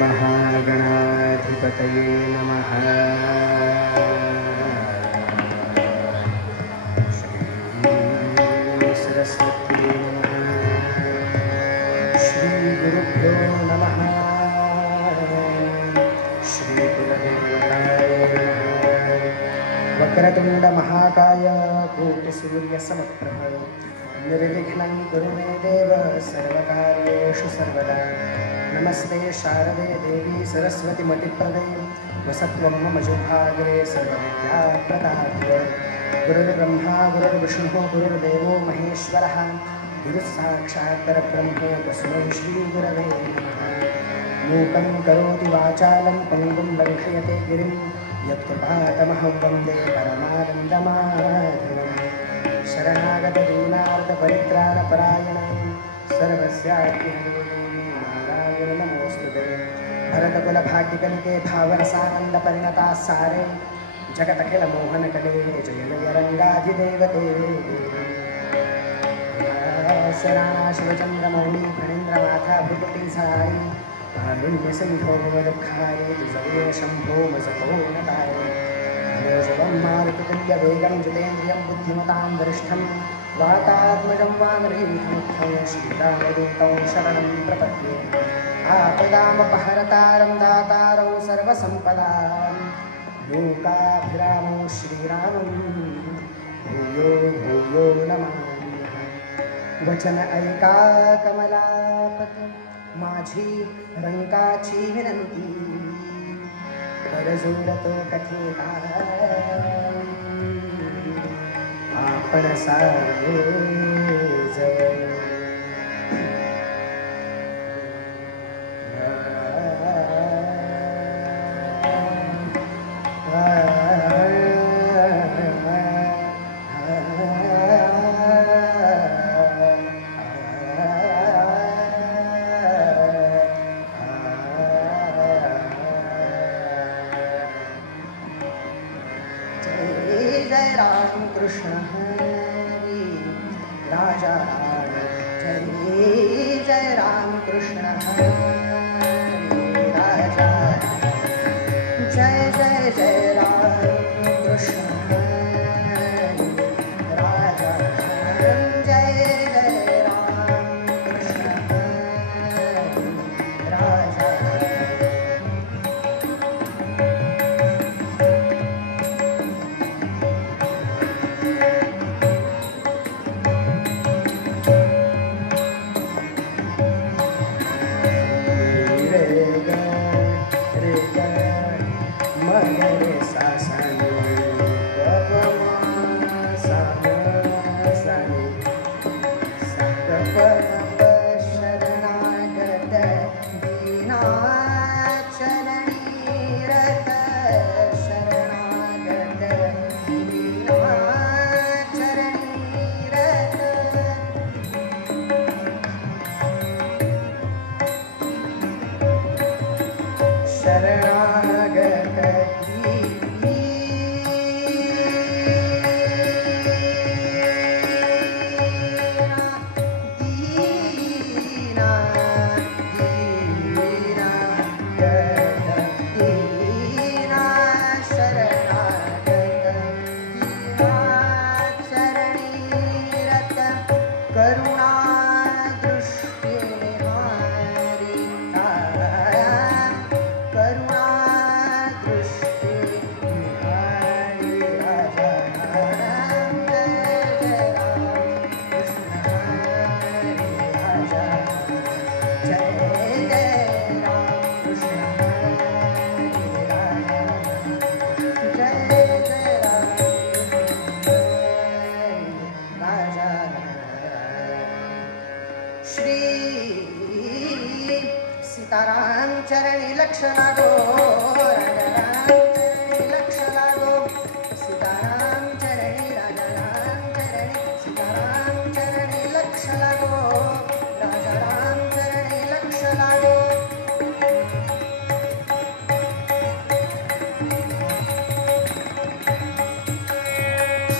महागणाधिपतये नमः। श्री सरस्वती नमः। श्री गुरुभ्यो नमः। श्री कुलदेवताय नमः। वक्रतुंड महाकाय कोटिसूर्यसमप्रभ निर्विघ्नं कुरु मे देव सर्वकार्येषु सर्वदा। नमस्ते शारदे देवी सरस्वती मतिप्रदे वसत्वं मम शुभाग्रे सर्वविद्याप्रदात्रे। गुरुर्ब्रह्मा गुरुर्विष्णुः गुरुर्देवो महेश्वरः गुरुस्साक्षात् परब्रह्म तस्मै श्रीगुरवे नमः। मूकं करोति वाचालं पङ्गुं लङ्घयते गिरिं यत्कृपातमहं वन्दे परमानन्दमाधवम्। शरणागतदीनार्तपरित्राणपरायणं सर्वस्यात्महं नमोस्तुते। भरतकुलभाग्यकलिके भावरसानन्दपरिणता सारे जगदखिलमोहनकले जय जय रङ्गाधिदेवते। शिवचन्द्रमौळी फणीन्द्रमाथा भृकुटिसारी कारुण्यसिन्धो दुःखारे तुजये शम्भो मजकोनतारे। शुभं मारुततुल्यवेगं जितेन्द्रियं बुद्धिमतां वरिष्ठं वातात्मजं वानरहीमुख्यं श्रीरामदूतं शरणं प्रपद्ये। आपदामपहरतारं दातारं सर्वसम्पदां लोकाभिरामं श्रीरामं भूयो भूयो नमाम्यहं। वचन ऐका कमलापते माझी रंकाची विनंती करजोडतो कथेता आपण सारे जवळ। कृष्ण हरि राजा राम जय जय राम कृष्ण हरि राजा जय जय जय राम कृष्ण हरि राजा जय जय राम कृष्ण हरि राजा।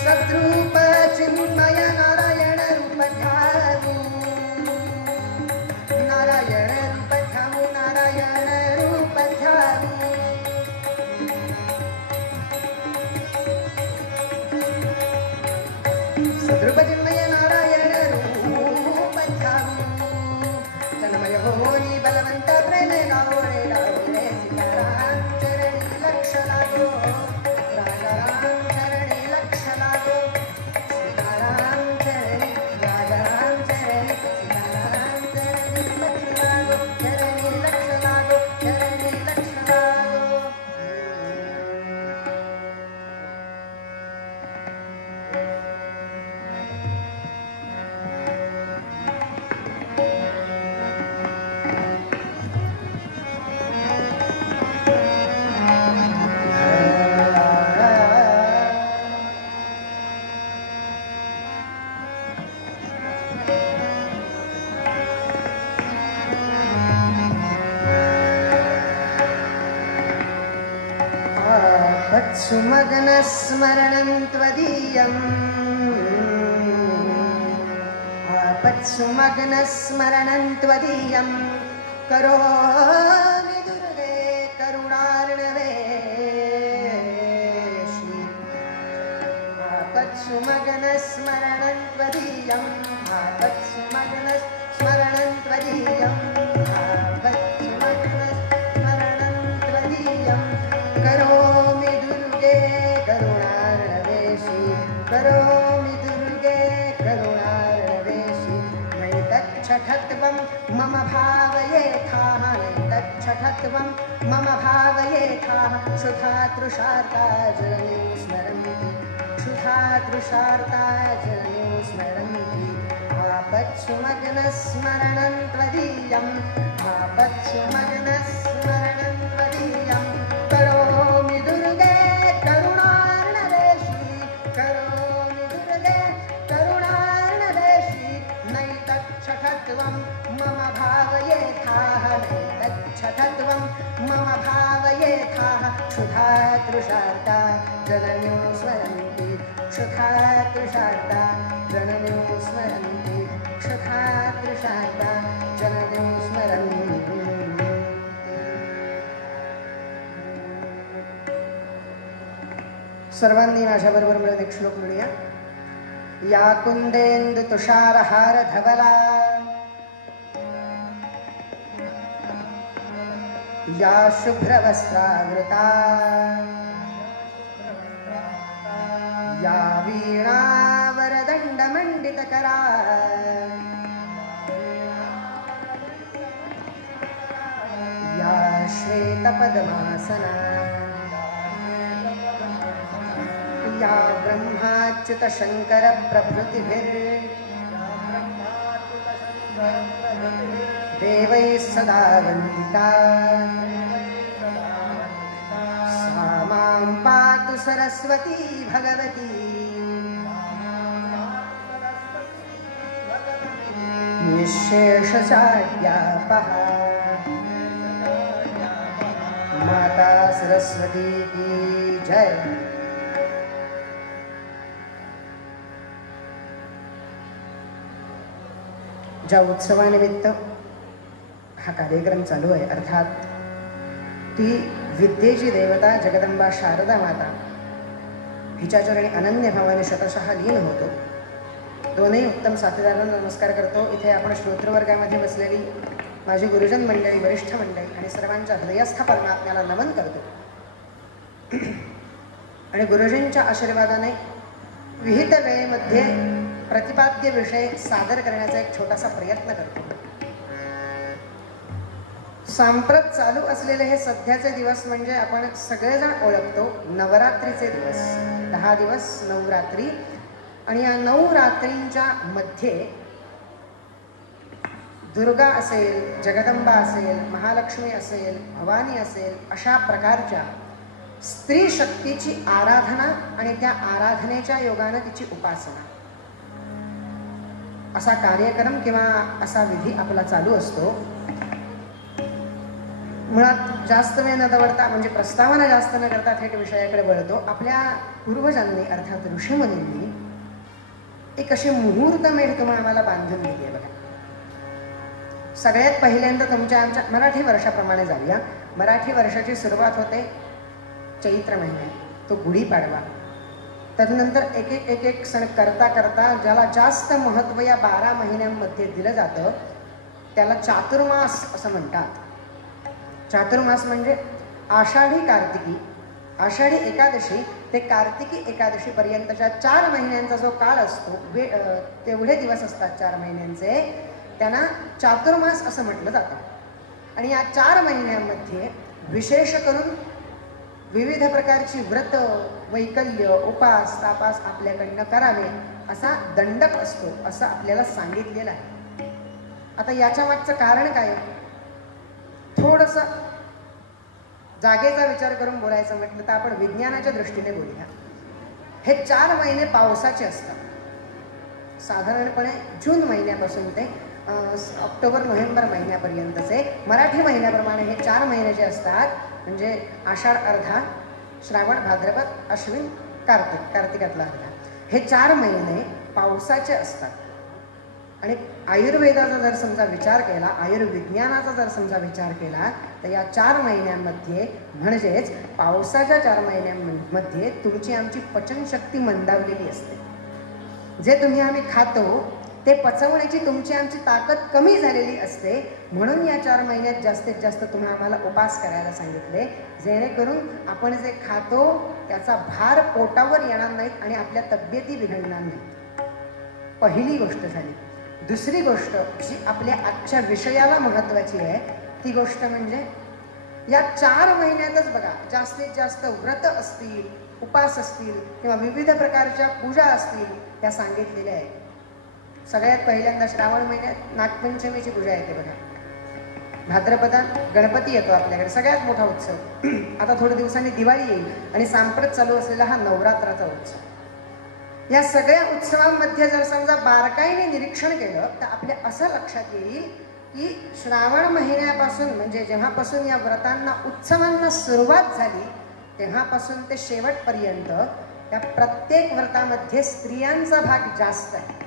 सद्रूप चिन्मय नारायण रूप ध्यान नारायण रूप ध्यान नारायण आपत्सुमग्नस्मरणं त्वदीयम् आपत्सुमग्नस्मरणं त्वदीयं करोमि दुर्गे करुणार्णवेशि आपत्सुमग्नस्मरणं त्वदीयम् आपत्सुमग्नस्मरणं त्वदीयम् आपत्सुमग्नस्मरणं त्वदीयं करोमि दुर्गे करुणार्णवेशि करोमि दुर्गे करुणार्णवेशि नैतच्छठत्वं मम भावयेथाः नैतच्छठत्वं मम भावयेथाः क्षुधा तृषार्ता जननीं स्मरन्ति क्षुधा तृषार्ता जननीं स्मरन्ति आपत्सुमग्नस्मरणं त्वदीयम् आपत्सुमग्नस्मरणं त्वदीयं करोमि दुर्गे करुणार्णवेशि करोमि दुर्गे करुणार्णवेशि नैतच्छठत्वं मम भावयेथाः नैतच्छठत्वं मम भावयेथाः क्षुधा तृषार्ता जननीं स्मरन्ति क्षुधा तृषार्ता जननीं स्मरन्ति क्षुधा तृषार्ता जननीं स्मरन्ति. सर्वांनी माझ्याबरोबर मिळून एक श्लोक म्हणूया. या कुंदेंदु तुषारहार धवला या शुभ्रवस्त्रावृता या वीणावरदण्डमण्डितकरा या श्वेतपद्मासना या ब्रह्माच्युतशङ्करप्रभृतिभिर्देवैः सदा वन्दिता सा मां पातु सरस्वती भगवती निःशेषचाड्यापहा माता सरस्वती की जय. ज्या उत्सवानिमित्त हा कार्यक्रम चालू आहे, अर्थात ती विद्येची देवता जगदंबा शारदा माता हिच्या चरणी अनन्य भावाने शतशः लीन होतो. दोनही उत्तम साथीदारांना नमस्कार करतो. इथे आपण श्रोतृवर्गामध्ये बसलेली माझी गुरुजन मंडळी, वरिष्ठ मंडळी आणि सर्वांच्या हृदयस्थ परमात्म्याला नमन करतो आणि गुरुजींच्या आशीर्वादाने विहित वेळेमध्ये प्रतिपाद्य विषय सादर करण्याचा एक छोटासा प्रयत्न करतो. सांप्रत चालू असलेले हे सध्याचे दिवस म्हणजे आपण सगळेजण ओळखतो नवरात्रीचे दिवस. 10 दिवस नवरात्री आणि या 9 रात्रींच्या मध्ये दुर्गा असेल, जगदंबा असेल, महालक्ष्मी असेल, भवानी असेल, अशा प्रकारच्या स्त्री शक्तीची आराधना आणि त्या आराधनेच्या योगाने तिची उपासना असा कार्यक्रम किंवा असा विधी आपला चालू असतो. मुळात जास्त वेळ न दवडता म्हणजे प्रस्तावना जास्त न करता थेट विषयाकडे वळतो. आपल्या पूर्वजांनी अर्थात ऋषीमुनींनी एक अशी मुहूर्तमेढ तुम्हाला आम्हाला बांधून दिली आहे बघा. सगळ्यात पहिल्यांदा तुमच्या आमच्या मराठी वर्षाप्रमाणे जाऊया. मराठी वर्षाची सुरुवात होते चैत्र महिन्यात, तो गुढीपाडवा. तदनंतर एक एक सण करता करता ज्याला जास्त महत्त्व या 12 महिन्यांमध्ये दिलं जातं त्याला चातुर्मास असं म्हणतात. चातुर्मास म्हणजे आषाढी कार्तिकी, आषाढी एकादशी ते कार्तिकी एकादशीपर्यंतच्या 4 महिन्यांचा जो काळ असतो, तेवढे दिवस असतात 4 महिन्यांचे, त्यांना चातुर्मास असं म्हटलं जातं. आणि या 4 महिन्यांमध्ये विशेष करून विविध प्रकारची व्रत, वैकल्य, उपास, तापास आपल्याकडनं करावे असा दंडक असतो असं आपल्याला सांगितलेलं आहे. आता याच्या मागचं कारण काय? थोडंसं जागेचा विचार करून बोलायचं म्हटलं तर आपण विज्ञानाच्या दृष्टीने बोलूया. हे 4 महिने पावसाचे असतात. साधारणपणे जून महिन्यापासून ते ऑक्टोबर नोव्हेंबर महिन्यापर्यंतचे मराठी महिन्याप्रमाणे हे 4 महिने जे असतात म्हणजे आषाढ अर्धा, श्रावण, भाद्रपद, अश्विन, कार्तिक, कार्तिकातला अर्धा, हे 4 महिने पावसाचे असतात. आणि आयुर्वेदाचा जर समजा विचार केला, आयुर्विज्ञानाचा जर समजा विचार केला, तर या 4 महिन्यांमध्ये म्हणजेच पावसाच्या 4 महिन्यांमध्ये तुमची आमची पचनशक्ती मंदावलेली असते. जे तुम्ही आम्ही खातो ते पचवण्याची तुमची आमची ताकद कमी झालेली असते. म्हणून या 4 महिन्यात जास्तीत जास्त तुम्ही आम्हाला उपास करायला सांगितले, जेणेकरून आपण जे खातो त्याचा भार पोटावर येणार नाहीत आणि आपल्या तब्येती बिघडणार नाहीत. पहिली गोष्ट झाली. दुसरी गोष्ट जी आपल्या आजच्या विषयाला महत्त्वाची आहे ती गोष्ट म्हणजे या 4 महिन्यातच बघा जास्तीत जास्त व्रत असतील, उपास असतील किंवा विविध प्रकारच्या पूजा असतील त्या सांगितलेल्या आहेत. सगळ्यात पहिल्यांदा श्रावण महिन्यात नागपंचमीची पूजा येते बघा. भाद्रपदात गणपती येतो आपल्याकडे, सगळ्यात मोठा उत्सव. आता थोड्या दिवसांनी दिवाळी येईल आणि सांप्रत चालू असलेला हा नवरात्राचा उत्सव. या सगळ्या उत्सवांमध्ये जर समजा बारकाईने निरीक्षण केलं तर आपल्या असं लक्षात येईल की श्रावण महिन्यापासून म्हणजे जेव्हापासून या व्रतांना उत्सवांना सुरुवात झाली तेव्हापासून ते शेवटपर्यंत या प्रत्येक व्रतामध्ये स्त्रियांचा भाग जास्त आहे.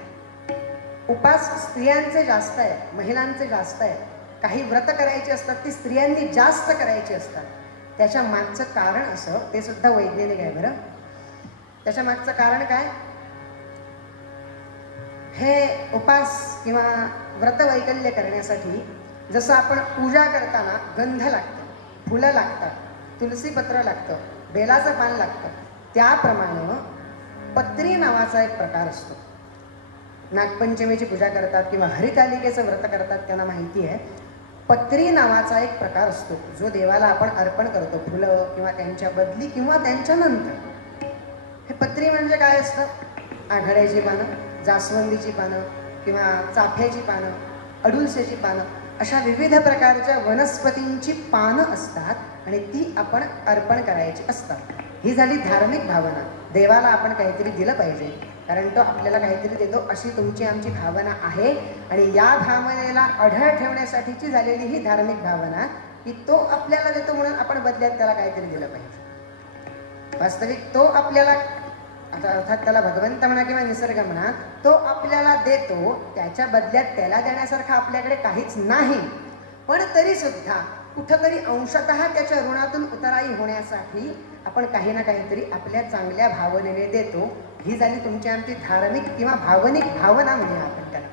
उपास स्त्रियांचे जास्त आहे, महिलांचे जास्त आहे. काही व्रत करायची असतात ती स्त्रियांनी जास्त करायची असतात. त्याच्या मागचं कारण असं, ते सुद्धा वैज्ञानिक आहे बरं. त्याच्या मागचं कारण काय, हे उपास किंवा व्रत वैकल्य करण्यासाठी जसं आपण पूजा करताना गंध लागतं, फुलं लागतात, तुलसीपत्र लागतं, बेलाचं पान लागतं, त्याप्रमाणे पत्री नावाचा एक प्रकार असतो. नागपंचमीची पूजा करतात किंवा हरितालिकेचं व्रत करतात त्यांना माहिती आहे. पत्री नावाचा एक प्रकार असतो जो देवाला आपण अर्पण करतो, फुलं किंवा त्यांच्या बदली किंवा त्यांच्या नंतर. हे पत्री म्हणजे काय असतं, आघाड्याची पानं, जास्वंदीची पानं किंवा चाफ्याची पानं, अडुळसेची पानं, अशा विविध प्रकारच्या वनस्पतींची पानं असतात आणि ती आपण अर्पण करायची असतात. ही झाली धार्मिक भावना. देवाला आपण काहीतरी दिलं पाहिजे कारण तो आपल्याला काहीतरी देतो अशी तुमची आमची भावना आहे. आणि या भावनेला अढळ ठेवण्यासाठीची झालेली ही धार्मिक भावना की तो आपल्याला देतो म्हणून आपण बदल्यात त्याला काहीतरी दिलं पाहिजे. वास्तविक तो आपल्याला, आता अर्थात त्याला भगवंत म्हणा किंवा निसर्ग म्हणा, तो आपल्याला देतो, त्याच्या बदल्यात त्याला देण्यासारखं आपल्याकडे काहीच नाही. पण तरी सुद्धा कुठंतरी अंशतः त्याच्या ऋणातून उतराई होण्यासाठी आपण काही ना काहीतरी आपल्या चांगल्या भावनेने देतो. ही झाली तुमची आमची धार्मिक किंवा भावनिक भावना म्हणूया आपण त्याला.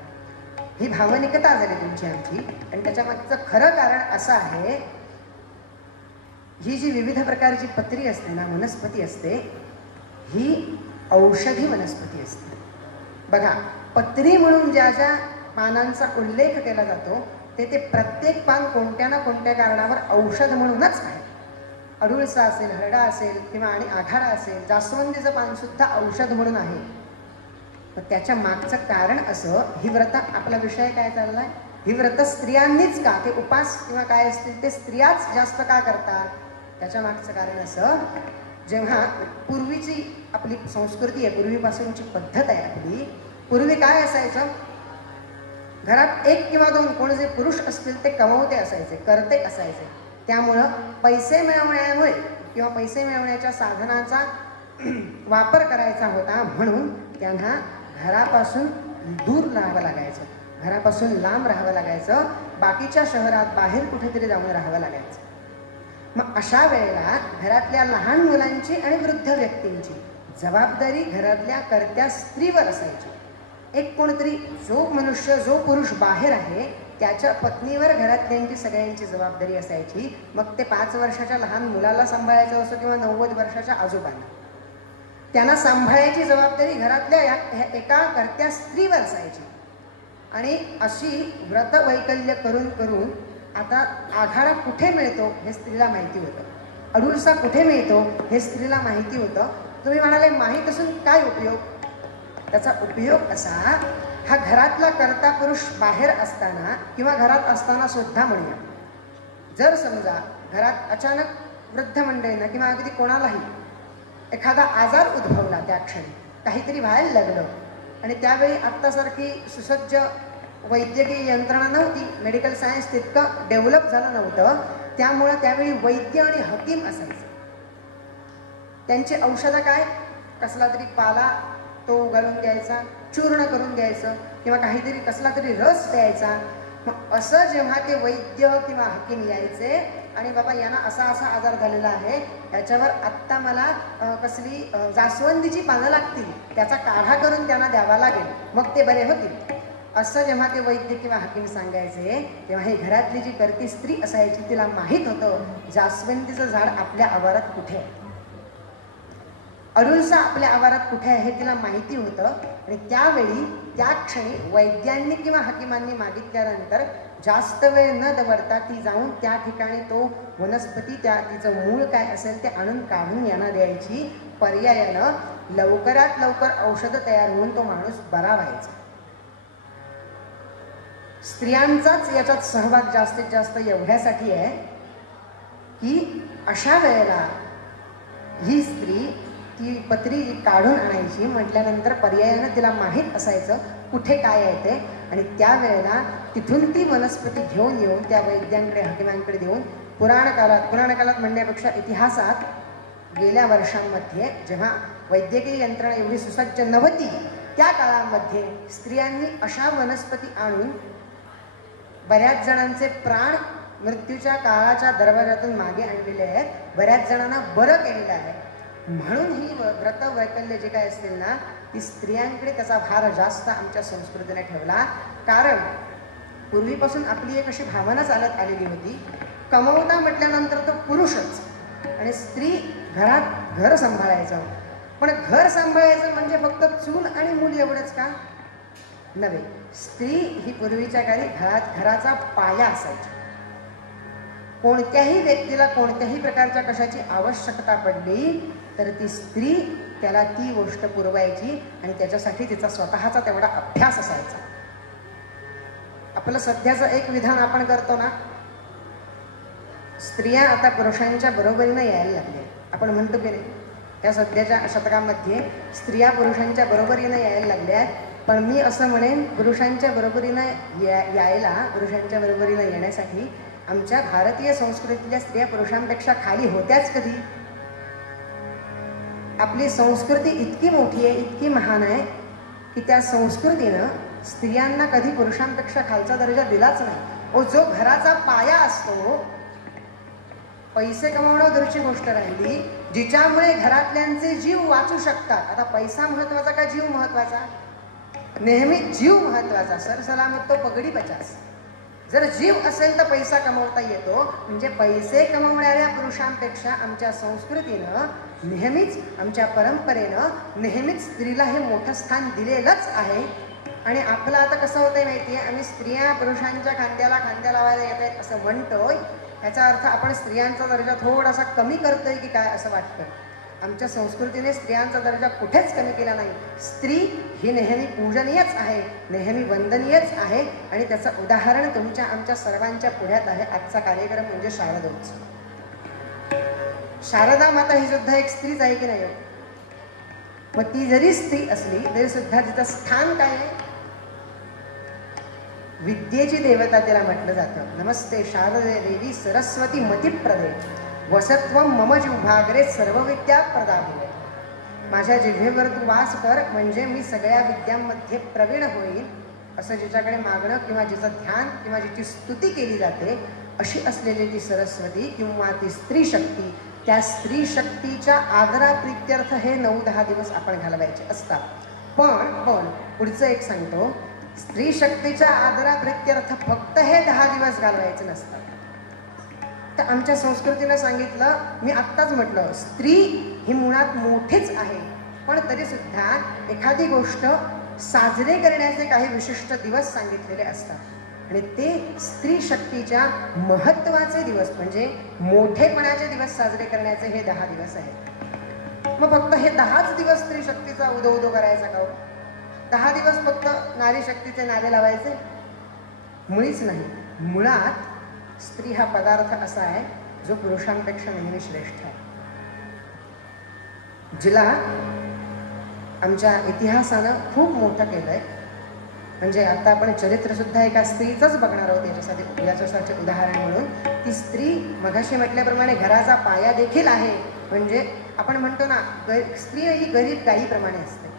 ही भावनिकता झाली तुमची आमची. आणि त्याच्या मागचं खरं कारण असं आहे, ही जी विविध प्रकारची पत्री असते ना, वनस्पती असते, ही औषधी वनस्पती असते. बघा, पत्री म्हणून ज्या ज्या पानांचा उल्लेख केला जातो ते प्रत्येक पान कोणत्या ना कोणत्या कारणावर औषध म्हणूनच आहे. अडुळसा असेल, हरडा असेल किंवा आणि आघाडा असेल, जास्वंदीचं पान सुद्धा औषध म्हणून आहे. पण त्याच्या मागचं कारण असं, ही व्रत, आपला विषय काय चाललाय, ही व्रत स्त्रियांनीच का, ते उपास किंवा काय असतील ते स्त्रियाच जास्त का करतात, त्याच्या मागचं कारण असं, जेव्हा पूर्वीची आपली संस्कृती आहे, पूर्वीपासूनची पद्धत आहे आपली, पूर्वी काय असायचं, घरात 1 किंवा 2 कोण जे पुरुष असतील ते कमवते असायचे, करते असायचे. त्यामुळं पैसे मिळवण्यामुळे किंवा पैसे मिळवण्याच्या साधनाचा वापर करायचा होता म्हणून त्यांना घरापासून दूर राहावं लागायचं, घरापासून लांब राहावं लागायचं, बाकीच्या शहरात बाहेर कुठेतरी जाऊन राहावं लागायचं. मग अशा वेळेला घरातल्या लहान मुलांची आणि वृद्ध व्यक्तींची जबाबदारी घरातल्या कर्त्या स्त्रीवर असायची. एक कोणतरी जो मनुष्य, जो पुरुष बाहेर आहे त्याच्या पत्नीवर घरातल्यांची सगळ्यांची जबाबदारी असायची. मग ते 5 वर्षाच्या लहान मुलाला सांभाळायचं असो किंवा 90 वर्षाच्या आजोबांना, त्यांना सांभाळायची जबाबदारी घरातल्या एका कर्त्या स्त्रीवर असायची. आणि अशी व्रत वैकल्य करून करून आता आघाडा कुठे मिळतो हे स्त्रीला माहिती होतं, अडुळसा कुठे मिळतो हे स्त्रीला माहिती होतं. तुम्ही म्हणाले माहीत असून काय उपयोग, त्याचा उपयोग असा, हा घरातला कर्ता पुरुष बाहेर असताना किंवा घरात असताना सुद्धा म्हणूया, जर समजा घरात अचानक वृद्ध मंडळींना किंवा अगदी कोणालाही एखादा आजार उद्भवला, त्या क्षणी काहीतरी व्हायला लागलं आणि त्यावेळी आत्तासारखी सुसज्ज वैद्यकीय यंत्रणा नव्हती, मेडिकल सायन्स तितकं डेव्हलप झालं नव्हतं, त्यामुळं त्यावेळी वैद्य आणि हकीम असायचे. त्यांची औषधं काय? कसला तरी पाला तो उगाळून द्यायचा, चूर्ण करून द्यायचं, किंवा काहीतरी कसला तरी रस द्यायचा. मग असं जेव्हा ते वैद्य किंवा हकीम यायचे आणि बाबा यांना असा असा आजार झालेला आहे, याच्यावर आत्ता मला कसली जास्वंदीची पानं लागतील, त्याचा काढा करून त्यांना द्यावा लागेल, मग ते बरे होतील. असं जेव्हा ते वैद्य किंवा हकीम सांगायचे, तेव्हा ही घरातली जी करती स्त्री असायची तिला माहीत होतं जास्वंदीचं झाड आपल्या आवारात कुठे आहे, अरुळसा आपल्या आवारात कुठे आहे हे तिला माहिती होतं. आणि त्यावेळी त्या क्षणी वैद्यांनी किंवा हकीमांनी मागितल्यानंतर जास्त वेळ न दवडता ती जाऊन त्या ठिकाणी तो वनस्पती, त्या तिचं मूळ काय असेल ते आणून काढून यांना द्यायची. पर्यायानं लवकरात लवकर औषध तयार होऊन तो माणूस बरा व्हायचा. स्त्रियांचाच याच्यात सहभाग जास्तीत जास्त एवढ्यासाठी आहे की अशा वेळेला ही स्त्री ती पत्री काढून आणायची म्हटल्यानंतर पर्यायानं तिला माहीत असायचं कुठे काय आहे ते, आणि त्यावेळेला तिथून ती वनस्पती घेऊन येऊन त्या वैद्यांकडे हकीमांकडे देऊन पुराण काळात म्हणण्यापेक्षा इतिहासात गेल्या वर्षांमध्ये जेव्हा वैद्यकीय यंत्रणा एवढी सुसज्ज नव्हती त्या काळामध्ये स्त्रियांनी अशा वनस्पती आणून बऱ्याच जणांचे प्राण मृत्यूच्या काळाच्या दरवाजातून मागे आणलेले आहेत, बऱ्याच जणांना बरं केलेलं आहे. म्हणून ही व्रत वैकल्य जे काय असतील ना, ती स्त्रियांकडे त्याचा भार जास्त आमच्या संस्कृतीने ठेवला. कारण पूर्वीपासून आपली एक अशी भावना चालत आलेली होती, कमवता म्हटल्यानंतर तो पुरुषच आणि स्त्री घरात घर सांभाळायचं. पण घर सांभाळायचं म्हणजे फक्त चूल आणि मूल एवढंच का? नव्हे. स्त्री ही पूर्वीच्या काळी घराचा पाया असायची. कोणत्याही व्यक्तीला कोणत्याही प्रकारच्या कशाची आवश्यकता पडली तर ती स्त्री त्याला ती गोष्ट पुरवायची आणि त्याच्यासाठी तिचा स्वतःचा तेवढा अभ्यास असायचा. आपलं सध्याचं एक विधान आपण करतो ना, स्त्रिया आता पुरुषांच्या बरोबरीनं यायला लागल्या. आपण म्हणतो की नाही, त्या सध्याच्या शतकामध्ये स्त्रिया पुरुषांच्या बरोबरीनं यायला लागल्या. पण मी असं म्हणेन, पुरुषांच्या बरोबरीनं पुरुषांच्या बरोबरीनं येण्यासाठी आमच्या भारतीय संस्कृतीतल्या स्त्रिया पुरुषांपेक्षा खाली होत्याच कधी? आपली संस्कृती इतकी मोठी आहे, इतकी महान आहे की त्या संस्कृतीनं स्त्रियांना कधी पुरुषांपेक्षा खालचा दर्जा दिलाच नाही. जो घराचा पाया असतो, पैसे कमावणं दूरची गोष्ट राहिली, जिच्यामुळे घरातल्यांचे जीव वाचू शकतात. आता पैसा महत्वाचा का जीव महत्वाचा? नेहमी जीव महत्वाचा. सरसलामत तो पगडी पचास. जर जीव असेल तर पैसा कमवता येतो. म्हणजे पैसे कमवणाऱ्या पुरुषांपेक्षा आमच्या संस्कृतीनं नेहमीच, आमच्या परंपरेनं नेहमीच स्त्रीला हे मोठं स्थान दिलेलंच आहे. आणि आपलं आता कसं होतंय माहिती आहे, आम्ही स्त्रिया पुरुषांच्या खांद्याला खांद्या लावायला येत आहेत असं म्हणतोय. याचा अर्थ आपण स्त्रियांचा दर्जा थोडासा कमी करतोय की काय असं वाटतं. आमच्या संस्कृतीने स्त्रियांचा दर्जा कुठेच कमी केला नाही. स्त्री ही नेहमी पूजनीयच आहे, नेहमी वंदनीयच आहे. आणि त्याचं उदाहरण तुमच्या आमच्या सर्वांच्या पुढ्यात आहे. आजचा कार्यक्रम म्हणजे शारदोत्सव. शारदा माता ही सुद्धा एक स्त्रीच आहे की नाही? मग ती जरी स्त्री असली तरी सुद्धा तिचं स्थान काय आहे? विद्येची देवता तिला म्हटलं जातं. नमस्ते शारदे देवी सरस्वती मतिप्रदे वसत्वम मम जिव्हाग्रे सर्व विद्या प्रदाभिले. माझ्या जिव्हेवर तू वास कर म्हणजे मी सगळ्या विद्यांमध्ये प्रवीण होईल. असं जिच्याकडे मागणं किंवा जिचं ध्यान किंवा जिची स्तुती केली जाते अशी असलेली ती सरस्वती किंवा ती स्त्री शक्ती, त्या स्त्री शक्तीच्या आदराप्रित्यर्थ हे 9-10 दिवस आपण घालवायचे असतात. पण पुढचं एक सांगतो, स्त्री शक्तीच्या आदराप्रित्यर्थ फक्त हे 10 दिवस घालवायचे नसतात. तर आमच्या संस्कृतीनं सांगितलं, मी आत्ताच म्हटलं, स्त्री ही मुळात मोठीच आहे. पण तरीसुद्धा एखादी गोष्ट साजरे करण्याचे काही विशिष्ट दिवस सांगितलेले असतात आणि ते स्त्री शक्तीच्या महत्त्वाचे दिवस म्हणजे मोठेपणाचे दिवस साजरे करण्याचे हे 10 दिवस आहेत. मग फक्त हे 10च दिवस स्त्री शक्तीचा उदो करायचा का? 10 दिवस फक्त नारी शक्तीचे नारे लावायचे? मुळीच नाही. मुळात स्त्री हा पदार्थ असा आहे जो पुरुषांपेक्षा नेहमी श्रेष्ठ आहे. जिला आमच्या इतिहासानं खूप मोठं केलंय. म्हणजे आता आपण चरित्र सुद्धा एका स्त्रीचंच बघणार आहोत याच्यासाठी उदाहरण म्हणून. ती स्त्री मगाशी म्हटल्याप्रमाणे घराचा पाया देखील आहे. म्हणजे आपण म्हणतो ना, स्त्री ही गरीब गायीप्रमाणे असते.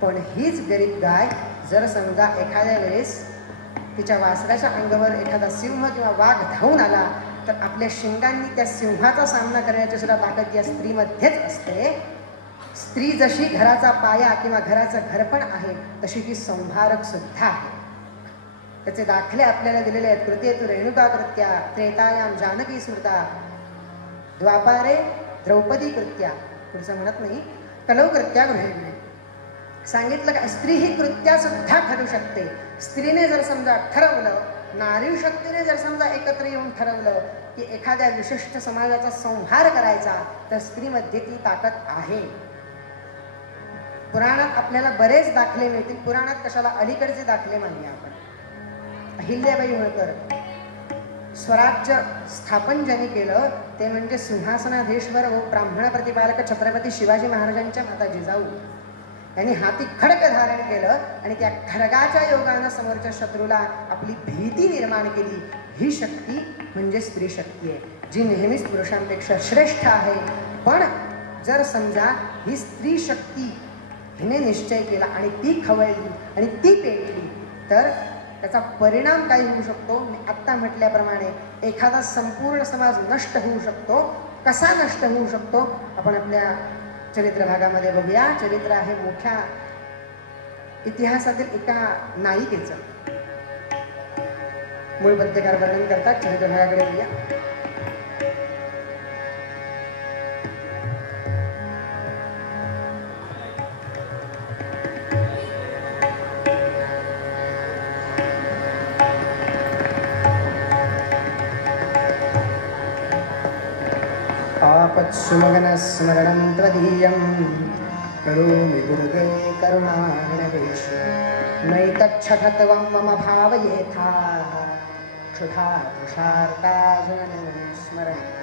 पण हीच गरीब गाय जर समजा एखाद्या वेळेस तिच्या वासराच्या अंगावर एखादा सिंह किंवा वाघ धावून आला तर आपल्या शिंगांनी त्या सिंहाचा सामना करण्याची सुद्धा ताकद या स्त्रीमध्येच असते. स्त्री जशी घराचा पाया किंवा घराचं घरपण आहे तशी ती संहारक सुद्धा आहे. त्याचे दाखले आपल्याला दिलेले आहेत. कृत्येतु रेणुका कृत्या, त्रेतायाम जानकी स्मृता, द्वापारे द्रौपदी कृत्या, पुढचं म्हणत नाही, कलौ कृत्या गृहिणी. सांगितलं का स्त्री ही कृत्या सुद्धा ठरू शकते. स्त्रीने जर समजा ठरवलं, नारी शक्तीने जर समजा एकत्र येऊन ठरवलं की एखाद्या विशिष्ट समाजाचा संहार करायचा तर स्त्रीमध्ये ती ताकद आहे. पुराणात आपल्याला बरेच दाखले मिळतील. पुराणात कशाला अलीकडचे दाखले मानले आपण. अहिल्याबाई होळकर स्वराज्य स्थापन ज्यांनी केलं ते म्हणजे सिंहासनाधीश्वर व ब्राह्मण प्रतिपालक छत्रपती शिवाजी महाराजांच्या माता जिजाऊ यांनी हाती खडक धारण केलं आणि त्या खडगाच्या योगानं समोरच्या शत्रूला आपली भीती निर्माण केली. ही शक्ती म्हणजे स्त्री शक्ती आहे, जी नेहमीच पुरुषांपेक्षा श्रेष्ठ आहे. पण जर समजा ही स्त्री शक्ती हिने निश्चय केला आणि ती खवळली आणि ती पेटली तर त्याचा परिणाम काय होऊ शकतो. मी आत्ता म्हटल्याप्रमाणे एखादा संपूर्ण समाज नष्ट होऊ शकतो. कसा नष्ट होऊ शकतो आपण आपल्या चरित्र भागामध्ये बघूया. चरित्र आहे मोठ्या इतिहासातील एका नायिकेचं. मूळ पद्यकार वर्णन करतात. चरित्र भागाकडे बघूया. आपत्सुमगनस्मरणं त्वदीयं करोमि दुर्गे करुणार्णवेशे नैतच्छठत्वं मम भावयेथा क्षुधा तुषार्ता जननं स्मरन्ति.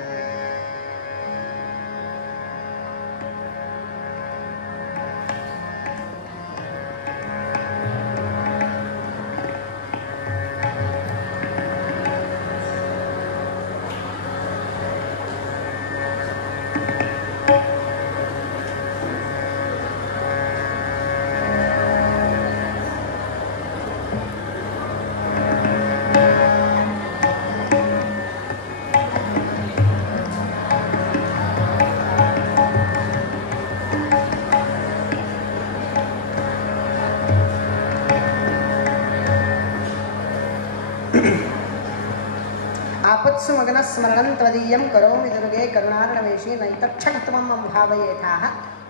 आपत्सुमग्न स्मरणं त्वदीयं करोमि दुर्गे करुणार्णवेशे नैतच्छठत्वं मम भावयेथाः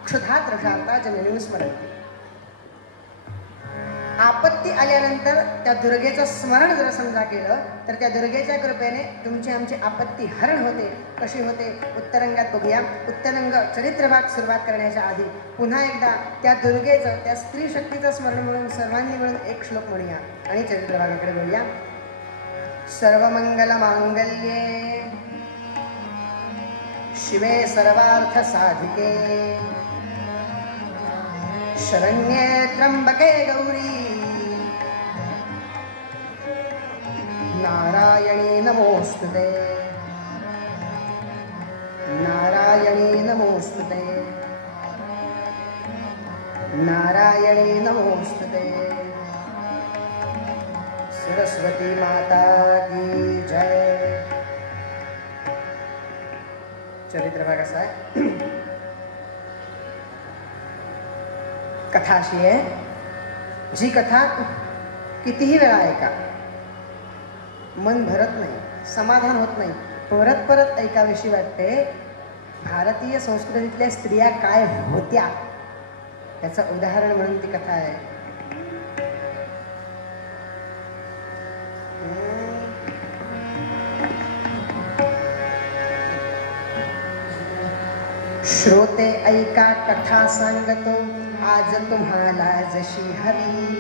क्षुधा तृषार्ता जननीं स्मरन्ति. आपत्ती आल्यानंतर त्या दुर्गेचं स्मरण जर समजा केलं तर त्या दुर्गेच्या कृपेने तुमची आमची आपत्ती हरण होते. कशी होते उत्तरंगात बघूया. उत्तरंग चरित्रभाग सुरुवात करण्याच्या आधी पुन्हा एकदा त्या दुर्गेचं, त्या स्त्री शक्तीचं स्मरण म्हणून सर्वांनी मिळून एक श्लोक म्हणूया आणि चरित्रभागाकडे बघूया. सर्वमंगल मांगल्ये शिवे सर्वार्थ साधिके शरण्ये त्र्यंबके गौरी नारायणी नमोस्तुते नारायणी नमोस्तुते नारायणी नमोस्तुते. सरस्वती माता की जय. चरित्र भाग असा आहे. कथा अशी आहे, जी कथा कितीही वेळा ऐका मन भरत नाही, समाधान होत नाही, परत परत ऐकावीशी वाटते. भारतीय संस्कृतीतल्या स्त्रिया काय होत्या याचं उदाहरण म्हणून ती कथा आहे. श्रोते ऐका कथा सांगतो आज तुम्हाला जशी हवी.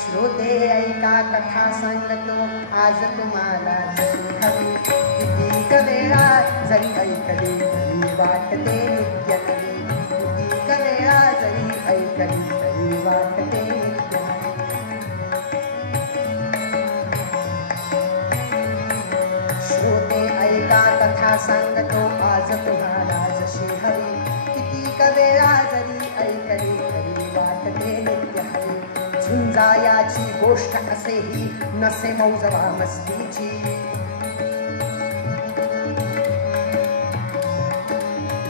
श्रोते ऐका कथा सांगतो आज तुम्हाला जशी हवी. कितीक वेळा जरी ऐकली तरी वाटते नित्य नवी. कितीक वेळा जरी ऐकली तरी वाटते नित्य नवी. श्रोते कथा सांगतो आज तुम्हाला जशी हवी, किती वेळा जरी ऐकली तरी वाटते नित्य हवी. झुंजायाची गोष्ट असेही नसे मौजवा मस्तीची,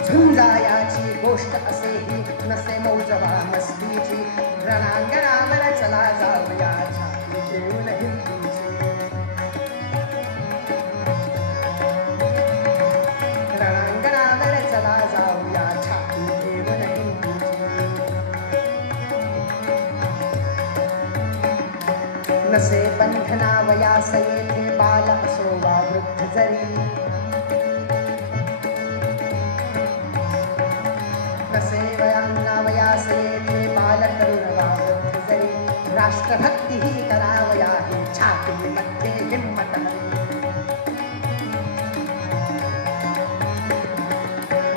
झुंजायाची गोष्ट असेही नसे मौजवा मस्तीची. रणांगणावर चला जाऊया छाती घेऊन हिंदीची, रणांगणावर चला जाऊया छाती घेऊन हिंदीची. नसे बंधना वयास येथे बाल असो वा वृद्ध जरी, नसे वयास येथे बाल तरुण वा वृद्ध जरी. राष्ट्रभक्ती ही करावया ही छाती मध्ये हिम्मत हवी,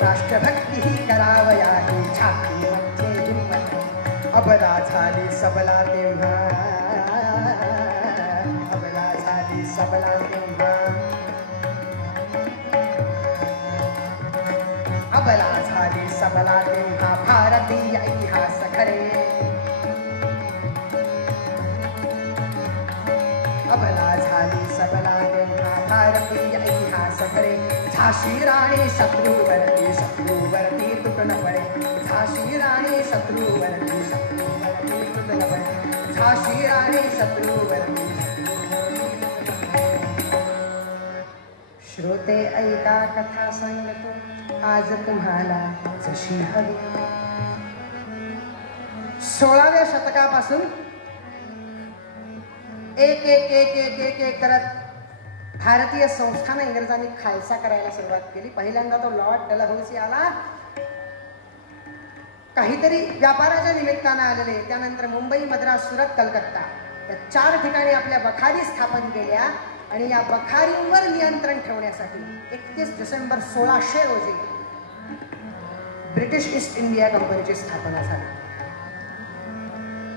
राष्ट्रभक्ती ही करावया ही छाती मध्ये हिम्मत. अबला झाली सबला तेव्हा, अबला झाली सबला तेव्हा, अबला झाली सबला तेव्हा भारतीय इतिहास खरे. अबला झाली सबला तेव्हा भारतीय इतिहास खरे. झाशी राणी शत्रूवरती शत्रूवरती तुटून पडे, झाशी राणी शत्रूवरती शत्रूवरती तुटून पडे, झाशी राणी शत्रूवरती. श्रोते ऐका कथा सांगतो आज तुम्हाला जशी हवी. 16व्या शतकापासून एक एक एक एक एक एक करत भारतीय संस्थांना इंग्रजांनी खालसा करायला सुरुवात केली. पहिल्यांदा तो लॉर्ड डलहौसी आला, काहीतरी व्यापाराच्या निमित्तानं आलेले. त्यानंतर मुंबई, मद्रास, सुरत, कलकत्ता या 4 ठिकाणी आपल्या बखारी स्थापन केल्या आणि या बखारींवर नियंत्रण ठेवण्यासाठी 31 डिसेंबर 1600 रोजी ब्रिटिश ईस्ट इंडिया कंपनीची स्थापना झाली.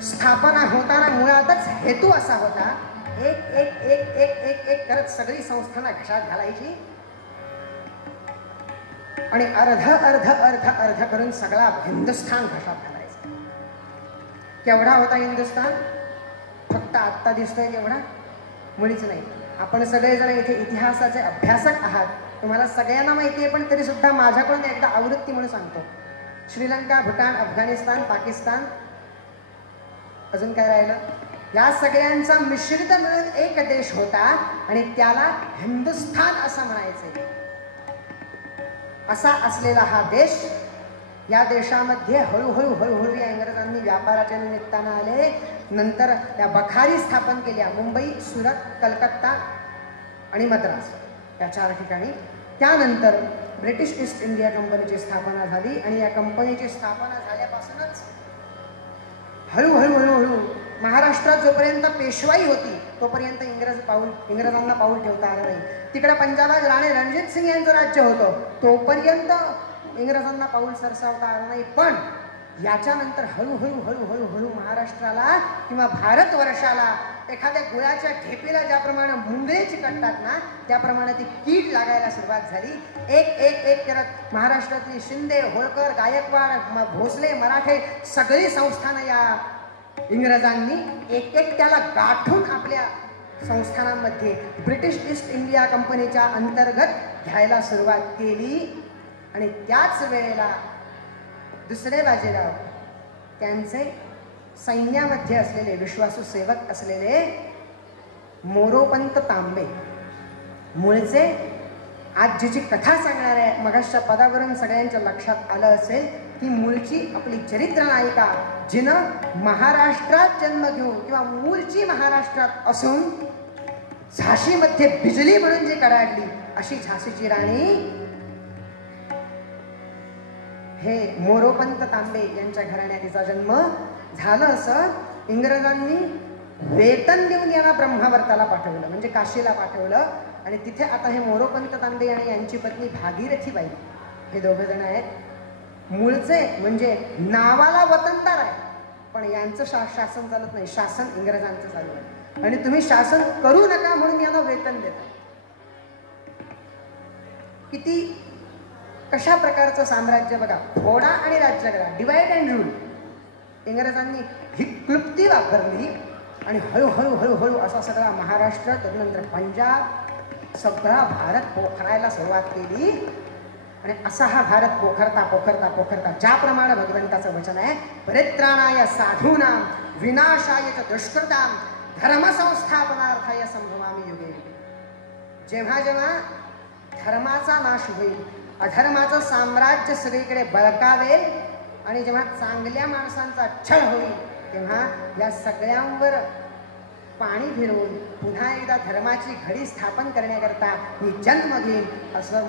स्थापना होताना मुळातच हेतू असा होता, एक एक एक एक एक एक करत सगळी संस्थांना घशात घालायची आणि अर्ध अर्ध अर्ध अर्ध करून सगळा हिंदुस्थान घशात घालायचा. केवढा होता हिंदुस्थान? फक्त आत्ता दिसतोय तेवढा मुळीच नाही. आपण सगळेजण इथे इतिहासाचे अभ्यासक आहात, तुम्हाला सगळ्यांना माहिती आहे, पण तरी सुद्धा माझ्याकडून एकदा आवृत्ती म्हणून सांगतो. श्रीलंका, भूटान, अफगाणिस्तान, पाकिस्तान, अजून काय राहिलं, या सगळ्यांचा मिश्रित मिळून एक देश होता आणि त्याला हिंदुस्थान असं म्हणायचे. असा असलेला हा देश, या देशामध्ये हळूहळू हळूहळू या इंग्रजांनी व्यापाराच्या निमित्तानं आले. नंतर त्या बखारी स्थापन केल्या, मुंबई, सुरत, कलकत्ता आणि मद्रास या 4 ठिकाणी. त्यानंतर ब्रिटिश ईस्ट इंडिया कंपनीची स्थापना झाली आणि या कंपनीची स्थापना झाल्यापासूनच हळूहळू हळूहळू महाराष्ट्रात जोपर्यंत पेशवाई होती तोपर्यंत इंग्रजांना पाऊल ठेवता आलं नाही. तिकडे पंजाबात राणे रणजित सिंग यांचं राज्य होतं, तोपर्यंत इंग्रजांना पाऊल सरसावता आलं नाही. पण याच्यानंतर हळूहळू हळूहळू हळू महाराष्ट्राला किंवा भारतवर्षाला एखाद्या गुळाच्या ठेपीला ज्याप्रमाणे मुंगळे चिकटतात ना, त्याप्रमाणे ती कीड लागायला सुरुवात झाली. एक एक एक करत महाराष्ट्रातली शिंदे, होळकर, गायकवाड, भोसले, मराठे सगळी संस्थानं या इंग्रजांनी एक एक त्याला गाठून आपल्या संस्थानांमध्ये ब्रिटिश ईस्ट इंडिया कंपनीच्या अंतर्गत घ्यायला सुरुवात केली. आणि त्याच वेळेला दुसरे बाजीराव त्यांचे सैन्यामध्ये असलेले विश्वासू सेवक असलेले मोरोपंत तांबे, मूळचे, आज जिची कथा सांगणार आहे, मगाच्या पदावरून सगळ्यांच्या लक्षात आलं असेल, ती मूळची आपली चरित्र नायिका, जिनं महाराष्ट्रात जन्म घेऊन किंवा मूळची महाराष्ट्रात असून झाशीमध्ये बिजली म्हणून जी कडाडली अशी झाशीची राणी हे मोरोपंत तांबे यांच्या घराण्यात तिचा जन्म झाला. असं इंग्रजांनी वेतन देऊन यांना ब्रह्मावर्ताला पाठवलं, म्हणजे काशीला पाठवलं. आणि तिथे आता हे मोरोपंत तांबे आणि यांची पत्नी भागीरथीबाई हे 2 जण आहेत. मूळचे म्हणजे नावाला वतनदार आहे, पण यांचं शासन चालत नाही, शासन इंग्रजांचं चालू आहे आणि तुम्ही शासन करू नका म्हणून यांना वेतन देता. किती कशा प्रकारचं साम्राज्य बघा, फोडा आणि राज्य करा, डिवाइड अँड रूल. इंग्रजांनी ही क्लुप्ती वापरली आणि हळूहळू हळूहळू असा सगळा महाराष्ट्र, त्यानंतर पंजाब, सगळा भारत पोखरायला सुरुवात केली. आणि असा हा भारत पोखरता पोखरता पोखरता ज्याप्रमाणे भगवंताचं वचन आहे, परित्राणाय साधूनां विनाशाय च दुष्कृतां धर्मसंस्थापनार्थाय संभवामि युगे युगे. जेव्हा जेव्हा धर्माचा नाश होईल, अधर्माचं साम्राज्य सगळीकडे बळकावेल आणि जेव्हा चांगल्या माणसांचा छळ होईल, तेव्हा या सगळ्यांवर पाणी फिरवून पुन्हा एकदा धर्माची घडी स्थापन करण्याकरता मी जन्म घेईन असं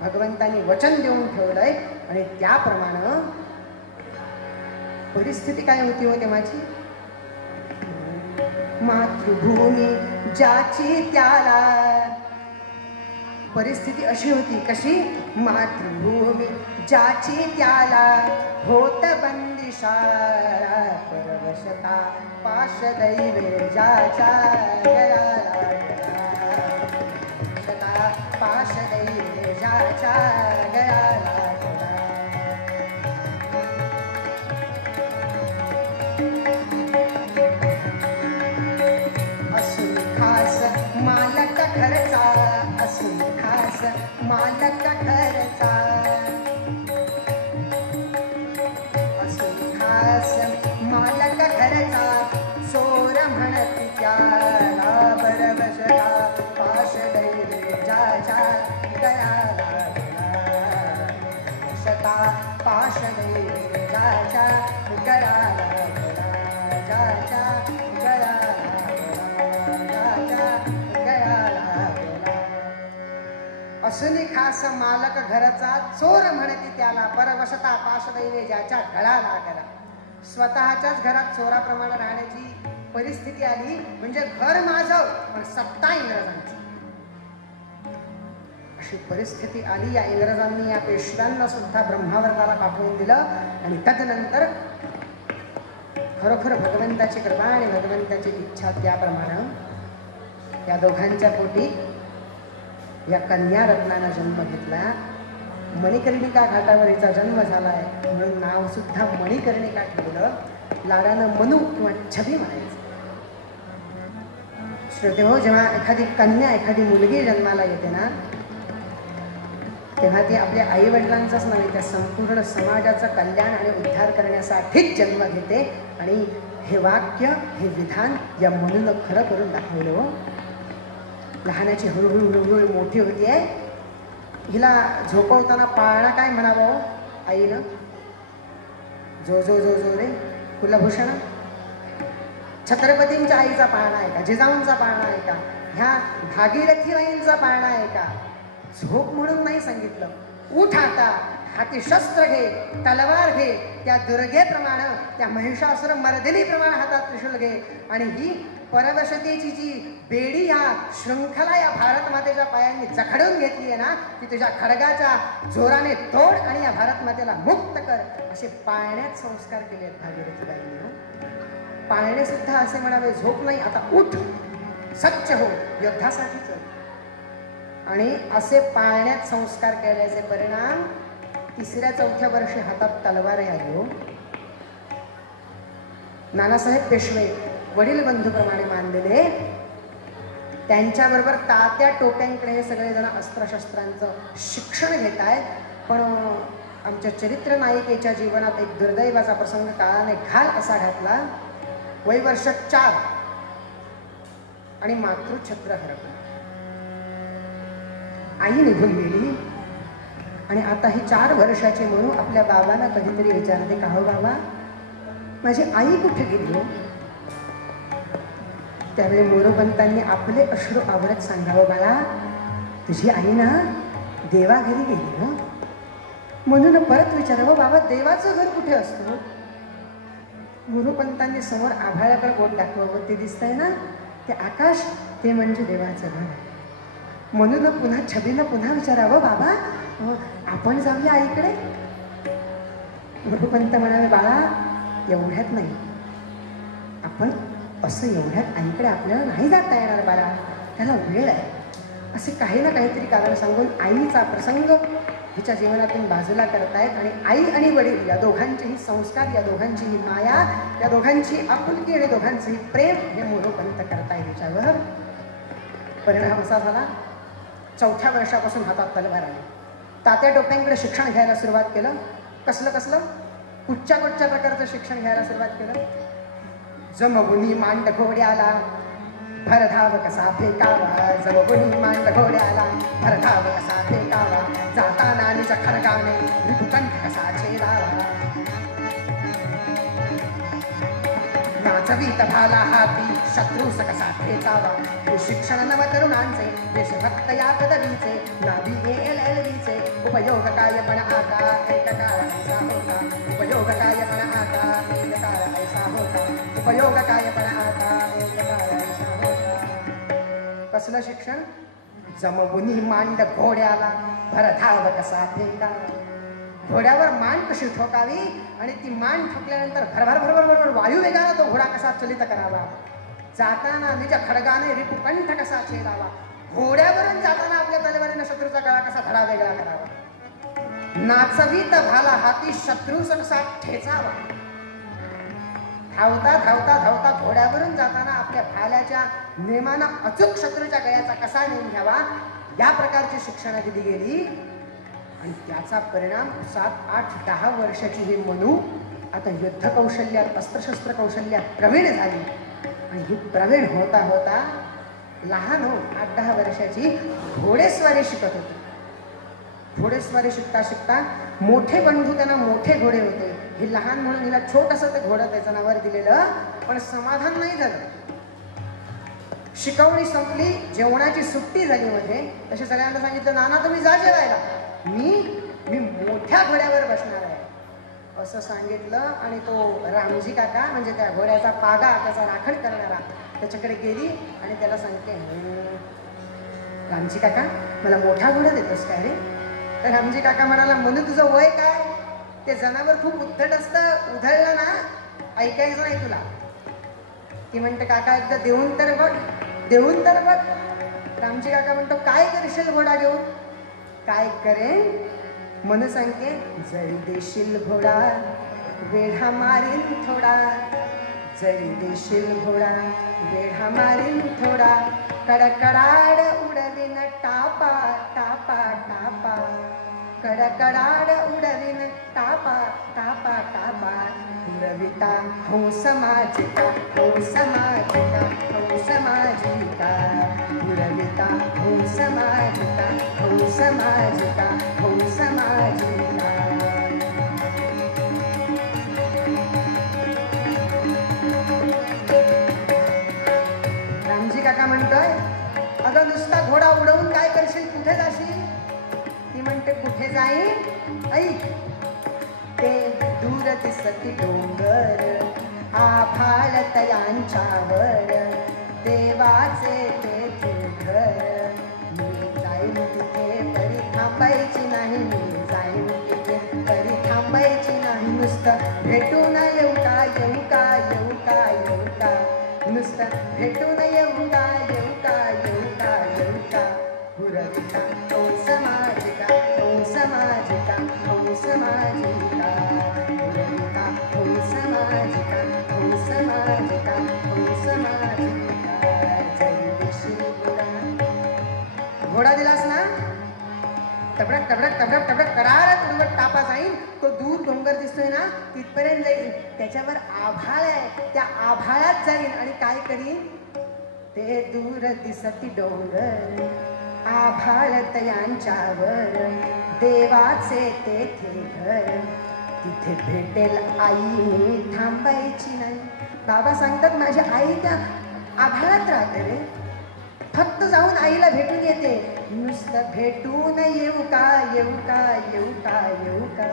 भगवंतांनी वचन देऊन ठेवलंय. आणि त्याप्रमाणे परिस्थिती काय होती हो तेव्हाची? मातृभूमी ज्याची त्याला, परिस्थिती अशी होती. कशी? मातृभूमी ज्याची त्याला होत बंदिशाळा, परवशता पाश दैवे ज्याच्या गळाला, परवशता पाश दैवे ज्याच्या गळाला. असून खास मालक घरचा, असून खास मालक घरचा, असून खास मालक घरचा, चोर म्हणती त्याला, बरबसला पाश दैवे ज्याच्या गळाला, शता पाश दैवे ज्याच्या गळाला, ज्याच्या गळाला. असुनी खास मालक घरचा, चोर म्हणती त्याला, परवशता पाश दैवे ज्याच्या गळाला गळा. स्वतःच्याच घरात चोराप्रमाणे राहण्याची परिस्थिती आली. म्हणजे घर माझं पण सत्ता इंग्रजांची, अशी परिस्थिती आली. या इंग्रजांनी या पेशव्यांना सुद्धा ब्रह्मावर्ताला पाठवून दिलं. आणि तदनंतर खरोखर भगवंताची कृपा आणि भगवंताची इच्छा त्याप्रमाणे या दोघांच्या पोटी या कन्या रत्नानं जन्म घेतला. मणिकर्णिका घाटावर हिचा जन्म झालाय म्हणून नाव सुद्धा मणिकर्णिका ठेवलं. लाडानं मनू किंवा छबी म्हणायचं. श्रोतेहो, जेव्हा एखादी कन्या, एखादी मुलगी जन्माला येते ना, तेव्हा ती आपल्या आई वडिलांचंच नव्हे, त्या संपूर्ण समाजाचं कल्याण आणि उद्धार करण्यासाठीच जन्म घेते. आणि हे वाक्य, हे विधान या मनूनं खरं करून दाखवलं हो. लहानाची हळूहळू हळूहळू मोठी होती आहे. हिला झोपवताना पाळणा काय म्हणावं आईनं? जो जो जो जो रे कुलभूषण. छत्रपतींच्या आईचा पाळणा आहे का? जिजाऊंचा पाळणा आहे का? ह्या भागीरथीबाईंचा पाळणा आहे का? झोप म्हणून नाही सांगितलं. उठ आता, हाती शस्त्र घे, तलवार घे, त्या दुर्गेप्रमाणे, त्या महिषासुर मर्दिनीप्रमाणे हातात त्रिशूल घे. आणि ही परवशतेची जी बेडी, या शृंखला या भारत मातेच्या पायांनी जखडून घेतली आहे ना, ती तुझ्या खडगाच्या जोराने तोड आणि या भारत मातेला मुक्त कर. असे पाळण्यात संस्कार केले आहेत भागीरथीबाईंनी. पाळणे सुद्धा असे म्हणावे, झोप नाही, आता उठ, सच्च हो, युद्धासाठीच. आणि असे पाळण्यात संस्कार केल्याचे परिणाम 3ऱ्या-4थ्या वर्षी हातात तलवार आली हो. नानासाहेब पेशवे वडील बंधूप्रमाणे मानलेले, त्यांच्याबरोबर तात्या टोप्यांकडे हे सगळेजण अस्त्रशस्त्रांचं शिक्षण घेत आहेत. पण आमच्या चरित्र नायिकेच्या जीवनात एक दुर्दैवाचा प्रसंग काळाने घाल असा घातला. वय वर्ष 4 आणि मातृछत्र हरपलं. आई निघून गेली. आणि आता ही 4 वर्षाची म्हणून आपल्या बाबाला कधीतरी विचारते, का हो बाबा, माझी आई कुठे गेली हो? त्यावेळी मोरोपंतांनी आपले अश्रू आवरत सांगावं, बाळा, तुझी आई ना देवाघरी गेली ना. म्हणून परत विचारावं, बाबा, देवाचं घर कुठे असतं? मोरोपंतांनी समोर आभाळाकडे बोट दाखवावं, ते दिसतंय ना, ते आकाश, ते म्हणजे देवाचं घर. म्हणून पुन्हा छबीनं पुन्हा विचारावं, बाबा, आपण जाऊया आईकडे. मोरोपंत म्हणावे, बाळा, एवढ्यात नाही, आपण असं एवढ्यात आईकडे आपल्याला नाही जाता येणार बाळा, त्याला वेळ आहे. असे काही ना काहीतरी कारण सांगून आईचा प्रसंग हिच्या जीवनातून बाजूला करतायत. आणि आई आणि वडील या दोघांचेही संस्कार, या दोघांचीही माया, या दोघांची आपुलकी आणि दोघांचेही प्रेम हे मोरोपंत करतायत हिच्यावर. परिणाम असा झाला, 4थ्या वर्षापासून हातात तलवार आली. तात्या टोप्यांकडे शिक्षण घ्यायला सुरुवात केलं. कसलं कुठच्या प्रकारचं शिक्षण घ्यायला सुरुवात केलं. जमगुनी मांड घोड्याला भरधाव कसा फेकावा, जमगुनी मांड घोड्याला भरधाव कसा फेकावा, जाताना निज खडगाने विभुकंठ कसा छेदावा, नाचवीत भाला हाती शत्रूस कसा ठेचावा. हे शिक्षण नव तरुणांचे, देशभक्त या पदवीचे, नाभी LLBचे, उपयोग काय पण आता एक काळ ऐसा होता, उपयोग काय पण आता एक काळ ऐसा होता, उपयोग काय पण आता एक काळ ऐसा होता. कसलं शिक्षण? जमगुनी मांड घोड्याला भरधाव कसा फेकावा. घोड्यावर मान कशी ठोकावी आणि ती मान ठोकल्यानंतर भरभर वायू वेगाला तो घोडा कसा चलित करावा, जाताना निज खडगाने रिपुकंठ कसा छेदावा. घोड्यावरून जाताना आपल्या तलवारीने शत्रूचा गळा कसा धडा वेगळा करावा. नाचवीत भाला हाती शत्रूस कसा ठेचावा. धावता घोड्यावरून जाताना आपल्या भाल्याच्या नेमानं अचूक शत्रूच्या गळ्याचा कसा नेम घ्यावा, या प्रकारची शिक्षण दिली गेली. आणि त्याचा परिणाम 7, 8, 10 वर्षाची ही मनू आता युद्ध कौशल्यात, अस्त्रशस्त्र कौशल्यात प्रवीण झाली. आणि ही प्रवीण होता होता लहान 8-10 वर्षाची घोडेस्वारी शिकत होती. घोडेस्वारी शिकता मोठे बंधू त्यांना मोठे घोडे होते. हे लहान म्हणून हिला छोटंसं ते घोडं त्याचं नावावर दिलेलं, पण समाधान नाही झालं. शिकवणी संपली, जेवणाची सुट्टी झाली मध्ये. तसे सगळ्यांना सांगितलं, नाना तुम्ही जा जेवायला, मी मोठ्या घोड्यावर बसणार आहे असं सांगितलं. आणि तो रामजी काका म्हणजे त्या घोड्याचा पागा, त्याचा राखण करणारा, त्याच्याकडे गेली आणि त्याला सांगते, रामजी काका मला मोठा घोडा देतोस काय रे? तर रामजी काका म्हणाला, म्हणून तुझं वय काय? ते जनावर खूप उद्धट असतं, उधळलं ना ऐकायचं नाही तुला. ती म्हणते, काका एकदा देऊन तर बघ. रामजी काका म्हणतो, काय करशील घोडा घेऊन? काय करेन? मन सांगते, जरी देशील घोडा वेढा मारीन थोडा, जरी देशील घोडा वेढा मारीन थोडा, कडकडाड उडवीन टापा टापा टापा, कडकडाड उडवीन टापा टापा टापा, उडविता हंस माझिका हंस माझिका हंस माझिका, उडविता हंस माझिका हंस माझिका हंस माझिका. रामजी काका म्हणतोय, अगं नुसता घोडा उडवून काय करशील, कुठे जाशील? ती म्हणते, कुठे जाईन? ऐक, ते दूर दिसती डोंगर आभाळ तयांच्यावर, देवाचे तेथे घर. मी जाईन तिथे तरी थांबायची नाही, मी जाईन तिथे तरी थांबायची नाही. नुसतं भेटून येऊ का येऊ का येऊ का येऊ का, नुसतं भेटून येऊ का येऊ का येऊ का येऊ का. उरविता हंस माझिका हंस माझिका हंस माझिका, उरविता हंस माझिका हंस माझिका हंस माझिका. जरी देशील घोडा दिलास ना, तबडक तबडक तबडक तबडक करार उडवत टापा जाईल. तो दूर डोंगर दिसतोय ना, तिथपर्यंत जाईल. त्याच्यावर आभाळ आहे, त्या आभाळात जाईल आणि काय करीन? ते दूर दिसती डोंगर आभाळ तयांच्यावर, देवाचे तेथे घर. तिथे भेटेल आई, मी थांबायची नाही. बाबा सांगतात, माझी आई त्या आभाळात राहते रे, फक्त जाऊन आईला भेटून येते. नुसतं भेटून येऊ का येऊ का येऊ का येऊ का,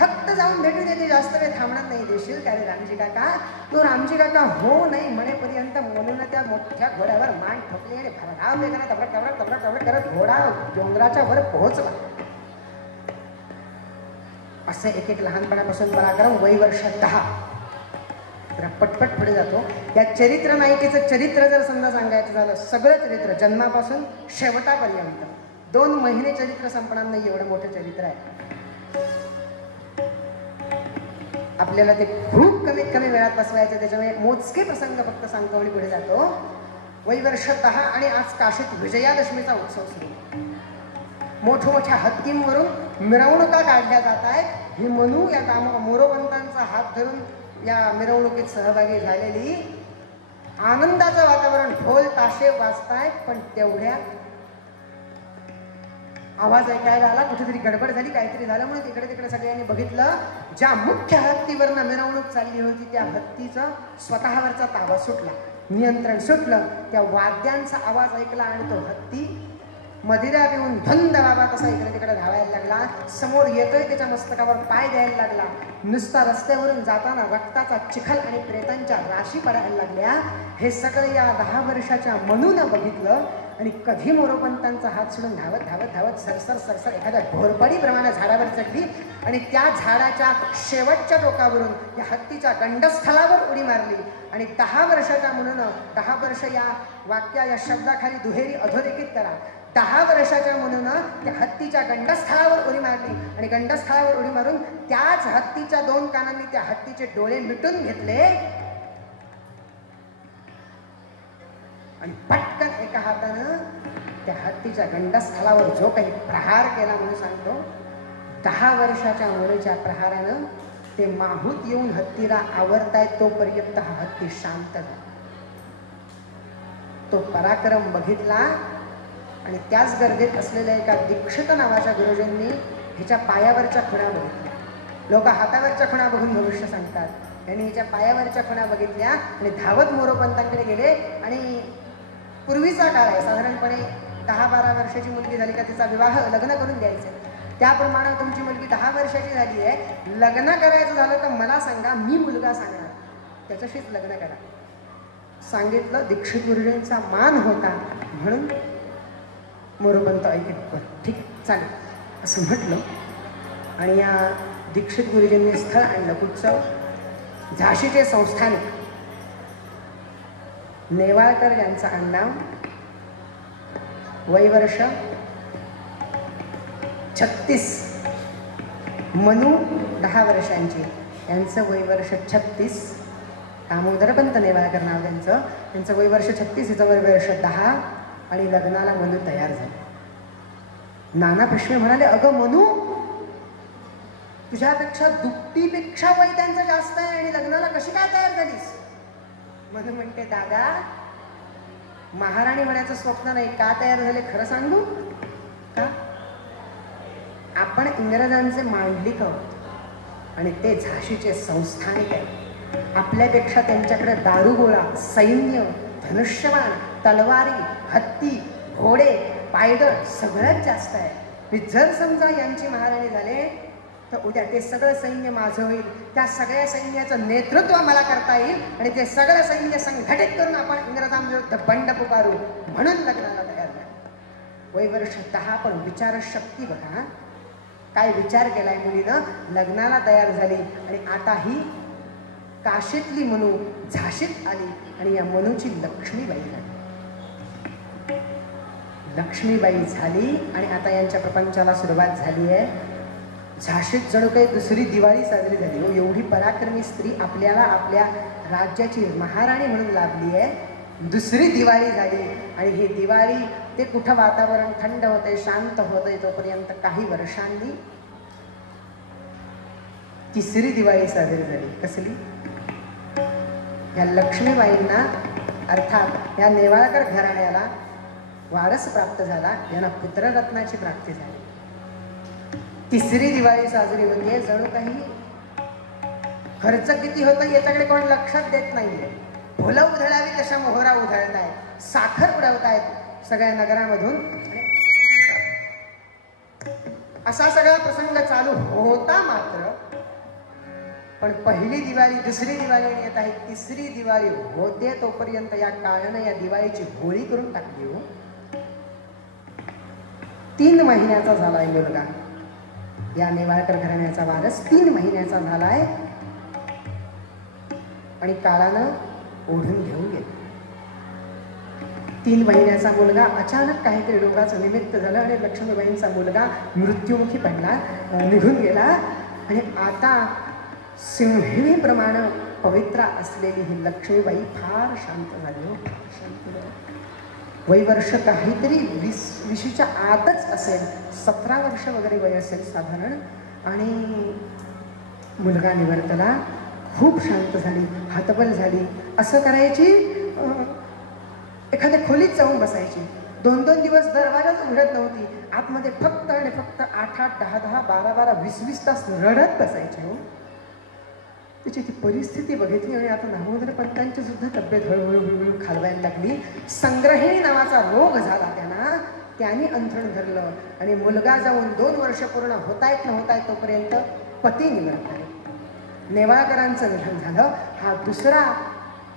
फक्त जाऊन भेटून येते, जास्त वेळ थांबणार नाही. देशील का रे रामजी काका? तो रामजी काका हो नाही म्हणेपर्यंत मुलीनं त्या मोठ्या घोड्यावर मान ठोकली आणि भरधाव वेगाने तबडक तबडक तबडक तबडक करत घोडा डोंगराच्या वर पोहोचला. असं एक एक लहानपणापासून पराक्रम. वय वर्ष 10. जरा पटपट पुढे जातो. या चरित्र नायिकेचं चरित्र जर समजा सांगायचं झालं, सगळं चरित्र जन्मापासून शेवटापर्यंत 2 महिने चरित्र संपणार नाही, एवढं मोठं चरित्र आहे. आपल्याला ते खूप कमीत कमी वेळात बसवायचं, त्याच्यामुळे मोजके प्रसंग फक्त सांगतो आणि पुढे जातो. वैवर्ष 10 आणि आज काशीत विजयादशमीचा उत्सव सुरू. मोठमोठ्या हत्तींवरून मिरवणुका काढल्या जात आहेत. ही मनू या मोरोपंतांचा हात धरून या मिरवणुकीत सहभागी झालेली. आनंदाचं वातावरण, ढोल ताशे वाजतायत, पण तेवढ्या आवाज ऐकायला आला, कुठेतरी गडबड झाली, काहीतरी झालं म्हणून इकडे तिकडे सगळ्यांनी बघितलं. ज्या मुख्य हत्तीवरनं मिरवणूक चालली होती त्या हत्तीचा स्वतःवरचा ताबा सुटला, नियंत्रण सुटलं. त्या वाद्यांचा आवाज ऐकला आणि तो हत्ती मदिरा पिऊन धंद बाबा कसा इकडे तिकडे धावायला लागला. समोर येतोय त्याच्या मस्तकावर पाय द्यायला लागला. नुसता रस्त्यावरून जाताना रक्ताचा चिखल आणि प्रेतांच्या राशी पडायला लागल्या. हे सगळं या 10 वर्षाच्या मनूनं बघितलं आणि कधी मोरोपंतांचा हात सोडून धावत धावत धावत सरसर सरसर एखाद्या घोरपडीप्रमाणे झाडावर चढली आणि त्या झाडाच्या शेवटच्या टोकावरून या हत्तीच्या गंडस्थळावर उडी मारली. आणि 10 वर्षाच्या मनूनं, 10 वर्ष या या शब्दाखाली दुहेरी अधोरेखित करा. 10 वर्षाच्या मनूनं त्या हत्तीच्या गंडस्थळावर उडी मारली आणि गंडस्थळावर उडी मारून त्याच हत्तीच्या 2 कानांनी त्या हत्तीचे डोळे मिटून घेतले आणि पटकन एका हातानं त्या हत्तीच्या गंडस्थळावर जो काही प्रहार केला म्हणून सांगतो. 10 वर्षाच्या मुलीच्या प्रहारानं ते माहूत येऊन हत्तीला आवरतायत तोपर्यंत हा हत्ती शांत झाला. तो पराक्रम बघितला आणि त्याच गर्दीत असलेल्या एका दीक्षित नावाच्या गुरुजींनी हिच्या पायावरच्या खुणा बघितल्या. लोक हातावरच्या खुणा बघून भविष्य सांगतात. त्यांनी हिच्या पायावरच्या खुणा बघितल्या आणि धावत मोरोपंतांकडे गेले. आणि पूर्वीचा काळ आहे, साधारणपणे 10-12 वर्षाची मुलगी झाली का तिचा विवाह लग्न करून द्यायचं. त्याप्रमाणे तुमची मुलगी 10 वर्षाची झाली आहे, लग्न करायचं झालं तर मला सांगा, मी मुलगा सांगणार, त्याच्याशीच लग्न करा सांगितलं. दीक्षित गुरुजींचा मान होता म्हणून मोरोपंत ऐकत ठीक चालेल असं म्हटलं. आणि या दीक्षित गुरुजींनी स्थळ आणलं कुठचं, झाशीचे संस्थानिक नेवाळकर यांचं आडनाव, वयवर्ष 36, मनू 10 वर्षांची, यांचं वयवर्ष 36. दामोदरपंत नेवाळकर नाव त्यांचं वयवर्ष 36, हिचं वयवर्ष 10 आणि लग्नाला मनू तयार झाली. नाना पेशवे म्हणाले, अगं मनू, तुझ्यापेक्षा दुपटीपेक्षा वय त्यांचं जास्त आहे आणि लग्नाला कशी काय तयार झालीस? मनू म्हणते, दादा, महाराणी होण्याचं स्वप्न नाही, का तयार झाले खरं सांगू का? आपण इंग्रजांचे मांडलिक आहोत आणि ते झाशीचे संस्थानिक आहेत. आपल्यापेक्षा त्यांच्याकडे दारुगोळा, सैन्य, धनुष्यबाण, तलवारी, हत्ती, घोडे, पायदळ सगळ्यात जास्त आहे. मी जर समजा यांची महाराणी झाले तर उद्या ते सगळं सैन्य माझं होईल. त्या सगळ्या सैन्याचं नेतृत्व मला करता येईल आणि ते सगळं सैन्य संघटित करून आपण इंग्रजांविरुद्ध बंड पुकारू म्हणून लग्नाला तयार झाले. वयवर्ष 10, पण विचारशक्ती बघा, काय विचार केलाय मुलीनं. लग्नाला तयार झाली आणि आता ही काशीतली मनू झाशीत आली आणि या मनूची लक्ष्मीबाई झाली. लक्ष्मीबाई झाली आणि आता यांच्या प्रपंचाला सुरुवात झाली आहे. झाशीत जणू काही दुसरी दिवाळी साजरी झाली. हो, एवढी पराक्रमी स्त्री आपल्याला आपल्या राज्याची महाराणी म्हणून लाभली आहे. दुसरी दिवाळी झाली आणि ही दिवाळी ते कुठं वातावरण थंड होते, शांत होते, तोपर्यंत काही वर्षांनी तिसरी दिवाळी साजरी झाली. कसली? या लक्ष्मीबाईंना अर्थात या नेवाळकर घराण्याला वारस प्राप्त झाला, यांना पुत्ररत्नाची प्राप्ती झाली. तिसरी दिवाळी साजरी होते. जणू काही खर्च किती होतं याच्याकडे कोण लक्षात देत नाहीये. फुलं उधळावी तशा मोहरा उधळतायत, साखर उडवतायत सगळ्या नगरामधून. असा सगळा प्रसंग चालू होता. मात्र पण पहिली दिवाळी, दुसरी दिवाळी येत आहे, तिसरी दिवाळी होते तोपर्यंत या काळानं या दिवाळीची होळी करून टाकली. हो, 3 महिन्याचा झालाय मुलगा. या नेवाळकर घराण्याचा वारस 3 महिन्याचा झालाय आणि काळानं ओढून घेऊन गेलं. 3 महिन्याचा मुलगा अचानक काहीतरी रोगाचं निमित्त झालं आणि लक्ष्मीबाईंचा मुलगा मृत्युमुखी पडला, निघून गेला. आणि आता सिंहिणीप्रमाणे पवित्रा असलेली ही लक्ष्मीबाई फार शांत झाली हो, शांत झाली. वयवर्ष काहीतरी 20च्या आतच असेल, 17 वर्ष वगैरे वय असेल साधारण. आणि मुलगा निवर्तला, खूप शांत झाली, हातबल झाली. असं करायची, एखाद्या खोलीत जाऊन बसायची. 2-2 दिवस दरवाजाच उघडत नव्हती. आतमध्ये फक्त आणि फक्त 8-8, 10-10, 12-12, 20-20 तास रडत बसायची हो. तिची ती परिस्थिती बघितली आणि आता दामोदर पंतांची सुद्धा तब्येत हळूहळू खालवायला लागली. संग्रहिणी नावाचा रोग झाला त्यांना, त्यांनी अंथरुण धरलं. आणि मुलगा जाऊन 2 वर्ष पूर्ण होतायत तोपर्यंत पती निवृत्त झाले. नेवाळकरांचं निधन झालं. हा दुसरा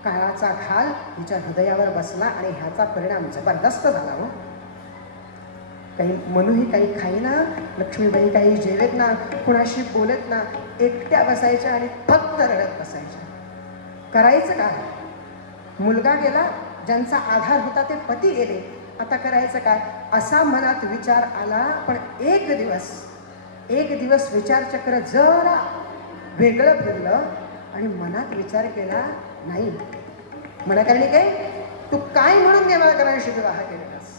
काळाचा खाल हिच्या हृदयावर बसला आणि ह्याचा परिणाम जबरदस्त झाला हो. काही मनूही काही खाईना, लक्ष्मीबाई काही जेवेत ना, कुणाशी बोलत ना, एकट्या बसायच्या आणि फक्त रडत बसायच्या. करायचं काय? मुलगा गेला, ज्यांचा आधार होता ते पती गेले, आता करायचं काय असा मनात विचार आला. पण एक दिवस विचारचक्र जरा वेगळं फिरलं आणि मनात विचार केला, नाही मनाकरणी काय, तू काय म्हणून नेवाळकरांशी विवाह केलेलास?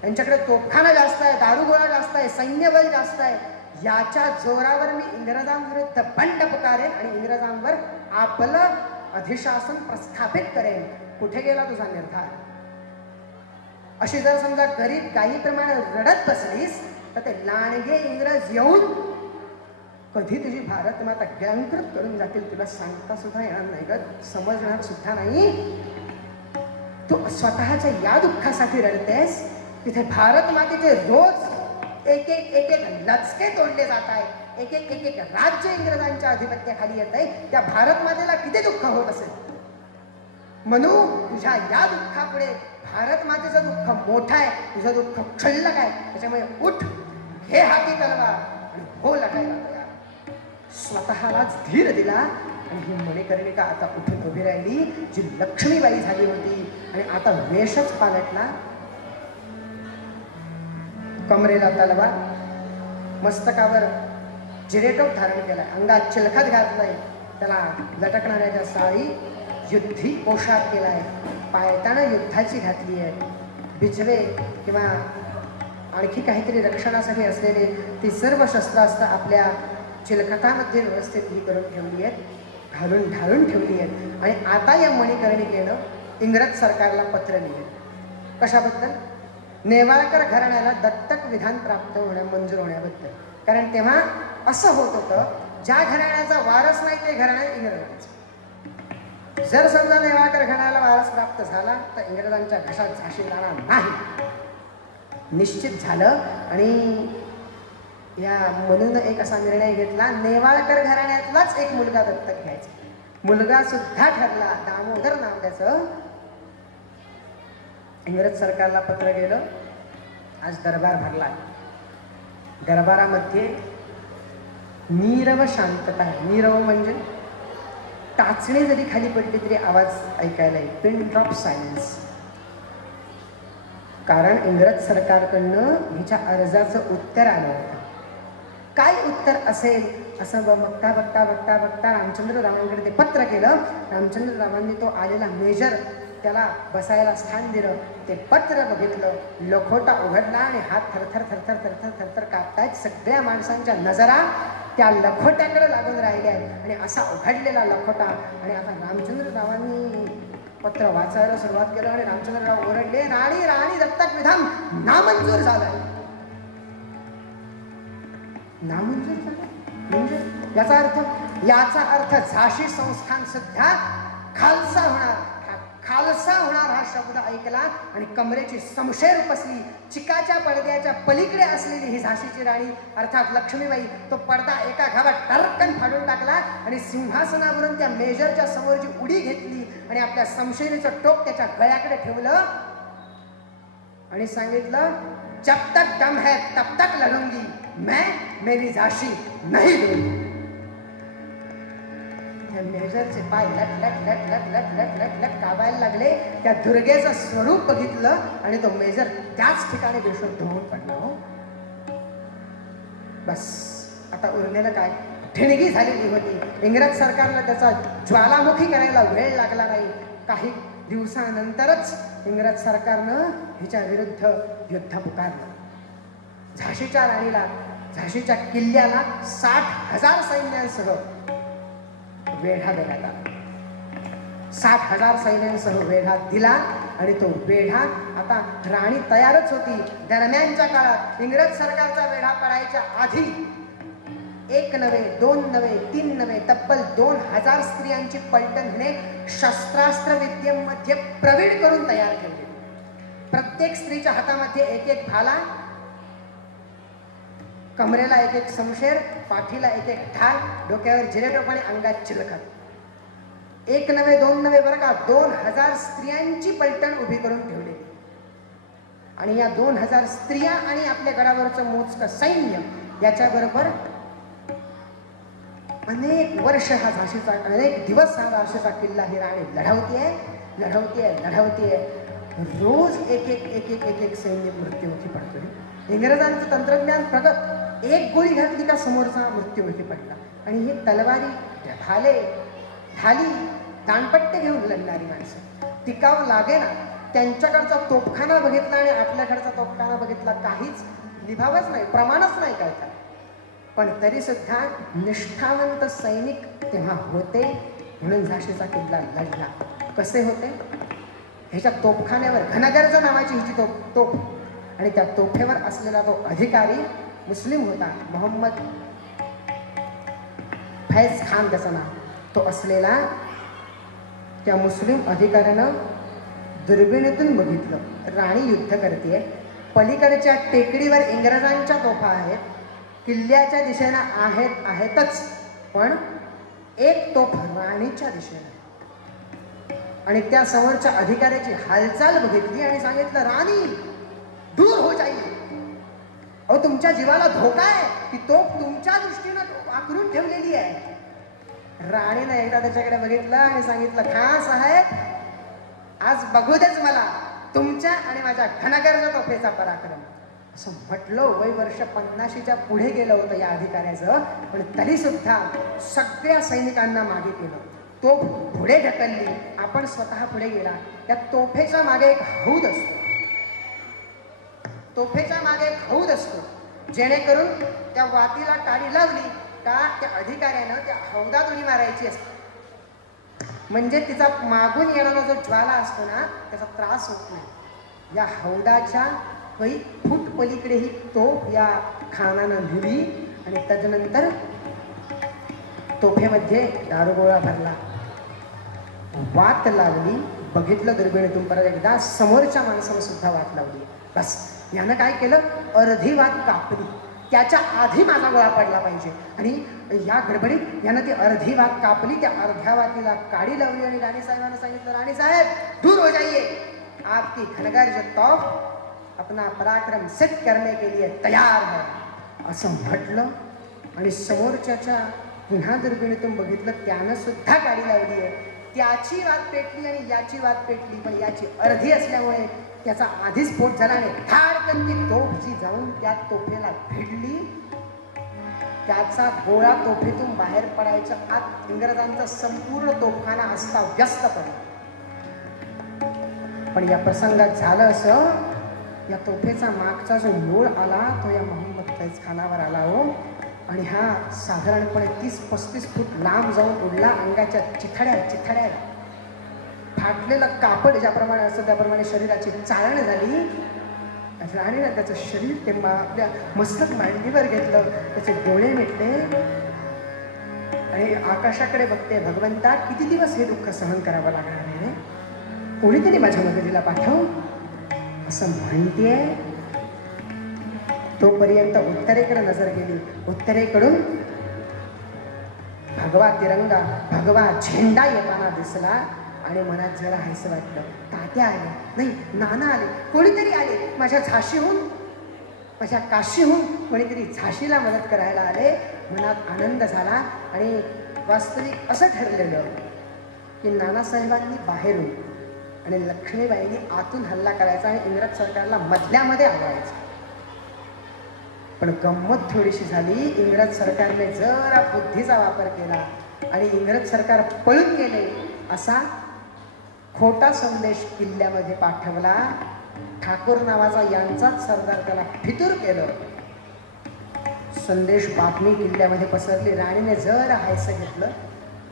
त्यांच्याकडे तोफखाना जास्त आहे, दारुगोळा जास्त आहे, सैन्यबल जास्त आहे. याच्या जोरावर मी इंग्रजांविरुद्ध बंड पुकारेन आणि इंग्रजांवर आपलं अधिशासन प्रस्थापित करेन. कुठे गेला तुझा निर्धार? अशी जर समजा गरीब गायीप्रमाणे रडत बसलीस तर ते लांडगे इंग्रज येऊन कधी तुझी भारत माता गिळंकृत करून जातील तुला सांगता सुद्धा येणार नाही ग, समजणार सुद्धा नाही. तू स्वतःच्या या दुःखासाठी रडतेस, तिथे भारत मातेचे रोज एक लचके तोडले जात आहेत, एक राज्य इंग्रजांच्या अधिपत्याखाली येत आहे. त्या भारत मातेला किती दुःख होत असेल. म्हणू तुझ्या या दुःखापुढे भारत मातेचं दुःख मोठं आहे, तुझं दुःख क्षुल्लक आहे. त्याच्यामुळे उठ, घे हाती तलवार आणि हो लढायला तयार. स्वतःलाच धीर दिला आणि ही मणिकर्णिका आता उठून उभी राहिली, जी लक्ष्मीबाई झाली होती. आणि आता वेशच पालटला. कमरेला तलवार, मस्तकावर जिरेटोप धारण केलाय, अंगात चिलखत घातलंय, त्याला लटकणाऱ्या ज्या साडी युद्धी पोशाख केलाय, पायतानं युद्धाची घातली आहे, बिचवे किंवा आणखी काहीतरी रक्षणासाठी असलेले ती सर्व शस्त्रास्त्र आपल्या चिलखतामध्ये व्यवस्थित ही करून ठेवली आहेत, घालून ढाळून ठेवली आहेत. आणि आता या मणिकर्णिकेनं इंग्रज सरकारला पत्र लिहिले. कशाबद्दल? नेवाळकर घराण्याला दत्तक विधान प्राप्त मंजूर होण्याबद्दल. कारण तेव्हा असं होत होतं, ज्या घराण्याचा वारस नाही ते घराणं इंग्रजांचं. जर समजा नेवाळकर घराण्याला वारस प्राप्त झाला तर इंग्रजांच्या घशात झाशी जाणार नाही, निश्चित झालं. आणि या म्हणून एक असा निर्णय घेतला, नेवाळकर घराण्यातलाच एक मुलगा दत्तक घ्यायचा. मुलगा सुद्धा ठरला, दामोदर नाव त्याचं. इंग्रज सरकारला पत्र गेलं. आज दरबार भरला. दरबारामध्ये नीरव शांतता आहे. नीरव म्हणजे टाचणी जरी खाली पडली तरी आवाज ऐकायला येईल, पिन ड्रॉप सायलेन्स. कारण इंग्रज सरकारकडनं हिच्या अर्जाचं उत्तर आलं होतं. काय उत्तर असेल असं बघता बघता बघता बघता रामचंद्ररावांकडे ते पत्र केलं. रामचंद्ररावांनी तो आलेला मेजर त्याला बसायला स्थान दिलं. ते पत्र बघितलं, लखोटा उघडला आणि हात थरथर थरथर थरथर थरथर कापतायत. सगळ्या माणसांच्या नजरा त्या लखोट्याकडे लागून राहिल्या आहेत. आणि असा उघडलेला लखोटा. आणि आता रामचंद्ररावांनी पत्र वाचायला सुरुवात केलं आणि रामचंद्रराव ओरडले, राणी राणी दत्तक विधान नामंजूर झालंय. नामंजूर झालं म्हणजे याचा अर्थ झाशी संस्थान सध्या खालसा होणार. खालसा होणार हा शब्द ऐकला आणि कमरेची समशेर उपसली. चिकाच्या पडद्याच्या पलीकडे असलेली ही झाशीची राणी अर्थात लक्ष्मीबाई तो पडदा एका घावात टरकन फाडून टाकला आणि सिंहासनावरून त्या मेजरच्या समोरची उडी घेतली आणि आपल्या समशेरीचं टोक त्याच्या गळ्याकडे ठेवलं आणि सांगितलं, जब तक दम है तब तक लढूंगी, मैं मेरी झाशी नहीं दूंगी. मेजरचे पाय लट लट लट लट लट लट लट लट काबायला लागले. त्या दुर्गेचं स्वरूप बघितलं आणि तो मेजर त्याच ठिकाणी बेशुद्ध होऊन पडला. हो बस आता उरलेलं काय? ठिणगी झालेली होती. इंग्रज सरकारला त्याचा ज्वालामुखी करायला वेळ लागला नाही. काही दिवसानंतरच इंग्रज सरकारनं हिच्या विरुद्ध युद्ध पुकारलं. झाशीच्या राणीला, झाशीच्या किल्ल्याला 60,000 सैन्यांसह वेढा देण्यात आला. 60,000 सैन्यांसह वेढा दिला आणि तो वेढा आता राणी तयारच होती. दरम्यानच्या काळात इंग्रज सरकारचा वेढा पडायच्या आधी 1 नव्हे 2 नव्हे 3 नव्हे तब्बल 2000 स्त्रियांची पलटण हिने शस्त्रास्त्र विद्येमध्ये प्रवीण करून तयार केली. प्रत्येक स्त्रीच्या हातामध्ये एक एक भाला, कमरेला एक एक समशेर, पाठीला एक एक ढाल, डोक्यावर जिरेटोप आणि अंगात चिलखत. 1 नव्हे 2 नव्हे बरं का, 2000 स्त्रियांची पलटण उभी करून ठेवली. आणि या 2000 स्त्रिया आणि आपल्या गडावरचं मोजकं सैन्य याच्याबरोबर अनेक वर्ष हा झाशीचा, अनेक दिवस हा झाशीचा किल्ला ही राणी लढवतीये लढवतीये लढवतीये. रोज एक एक एक एक एक एक सैन्य मृत्युमुखी पडतोय. इंग्रजांचं तंत्रज्ञान प्रगत. एक गोळी घातली का समोरचा मृत्युमुखी पडला. आणि ही तलवारी, भाले, ढाली, दाणपट्टे घेऊन लढणारी माणसं टिकावं लागे ना. त्यांच्याकडचा तोफखाना बघितला आणि आपल्याकडचा तोफखाना बघितला, काहीच निभावच नाही, प्रमाणच नाही काय त्याला. पण तरी सुद्धा निष्ठावंत सैनिक तेव्हा होते म्हणून झाशीचा किल्ला लढला. कसे होते? ह्याच्या तोफखान्यावर घनगर्ज नावाची हिची तोफ आणि त्या तोफेवर असलेला तो अधिकारी मुस्लिम होता. मोहम्मद फैज खान त्याचं नाव. तो असलेला त्या मुस्लिम अधिकाऱ्यानं दुर्बिणीतून बघितलं, राणी युद्ध करते. पलीकडच्या टेकडीवर इंग्रजांच्या तोफा आहेत, किल्ल्याच्या दिशेनं आहेतच, पण एक तोफ राणीच्या दिशेनं. आणि त्या समोरच्या अधिकाऱ्याची हालचाल बघितली आणि सांगितलं, राणी दूर हो जाईल. अहो तुमच्या जीवाला धोका आहे. ती तोफ तुमच्या दृष्टीनं आखरून ठेवलेली आहे. राणीनं एकदा त्याच्याकडे बघितलं आणि सांगितलं, खान साहेब आज बघू देच मला तुमच्या आणि माझ्या घनगर्ज तोफेचा पराक्रम. असं म्हटलं. वय वर्ष 50च्या पुढे गेलं होतं या अधिकाऱ्याचं, पण तरी सुद्धा सगळ्या सैनिकांना मागे केलं. तोफ पुढे ढकलली, आपण स्वतः पुढे गेला. त्या तोफेच्या मागे एक हौद असतो. तोफेच्या मागे एक हौद असतो, जेणेकरून त्या वातीला काडी लावली का त्या अधिकाऱ्यानं त्या हौदात उडी मारायची असते. म्हणजे तिचा मागून येणारा जो ज्वाला असतो ना त्याचा त्रास होत नाही. या हौदाच्या काही फूट पलीकडे ही तोफ या खानानं नेली आणि त्याच्यानंतर तोफेमध्ये दारुगोळा भरला, वात लावली. बघितलं दुर्बिणीतून परत एकदा, समोरच्या माणसानं सुद्धा वाट लावली. बस यानं काय केलं, अर्धी वात कापली. त्याच्या आधी माझा गोळा पडला पाहिजे. आणि या गडबडीत यानं ती अर्धी वात कापली. त्या अर्ध्या वातीला काडी लावली आणि राणीसाहेबांना सांगितलं, राणीसाहेब दूर हो जाइए, आपकी घनगर्ज तोफ अपना पराक्रम सिद्ध करने के लिए तयार है. असं म्हटलं आणि समोरच्याच्या पुन्हा दुर्बिणीतून बघितलं, त्यानं सुद्धा काडी लावली आहे. त्याची वात पेटली आणि याची वात पेटली, पण याची अर्धी असल्यामुळे त्याचा आधीच स्फोट झाला आणि धाडकन ती तोफ जी जाऊन त्या तोफेला भिडली. त्याचा गोळा तोफेतून बाहेर पडायच्या आत इंग्रजांचा संपूर्ण तोफखाना असता व्यस्त पडला. पण या प्रसंगात झालं असं, या तोफेचा मागचा जो मूळ आला तो या मोहम्मद फैज खानावर आला हो. आणि हा साधारणपणे 30-35 फूट लांब जाऊन उडला. अंगाच्या चिथड्या फाटलेलं कापड ज्याप्रमाणे असतं त्याप्रमाणे शरीराची चाळण झाली. राणीनं त्याचं शरीर ते आपल्या मस्तक मांडीवर घेतलं, त्याचे डोळे मिटले आणि आकाशाकडे बघते, भगवंता किती दिवस हे दुःख सहन करावं लागणार आहे, कोणीतरी माझ्या मदतीला पाठव असं म्हणतेय. तोपर्यंत उत्तरेकडे नजर गेली. उत्तरेकडून भगवा तिरंगा, भगवा झेंडा येताना दिसला आणि मनात जरा हायसं वाटलं. तात्या आले, नाही नाना आले, कोणीतरी आले. माझ्या झाशीहून, माझ्या काशीहून कोणीतरी झाशीला मदत करायला आले. मनात आनंद झाला आणि वास्तविक असं ठरलेलं की नानासाहेबांनी बाहेरून आणि लक्ष्मीबाईंनी आतून हल्ला करायचा आणि इंग्रज सरकारला मधल्यामध्ये अडवायचं. पण गंमत थोडीशी झाली. इंग्रज सरकारने जरा बुद्धीचा वापर केला आणि इंग्रज सरकार पळून गेले असा खोटा संदेश किल्ल्यामध्ये पाठवला. ठाकूर नावाचा यांचाच सरदार त्याला फितूर केलं. संदेश बातमी किल्ल्यामध्ये पसरली. राणीने जरा हायसं घेतलं,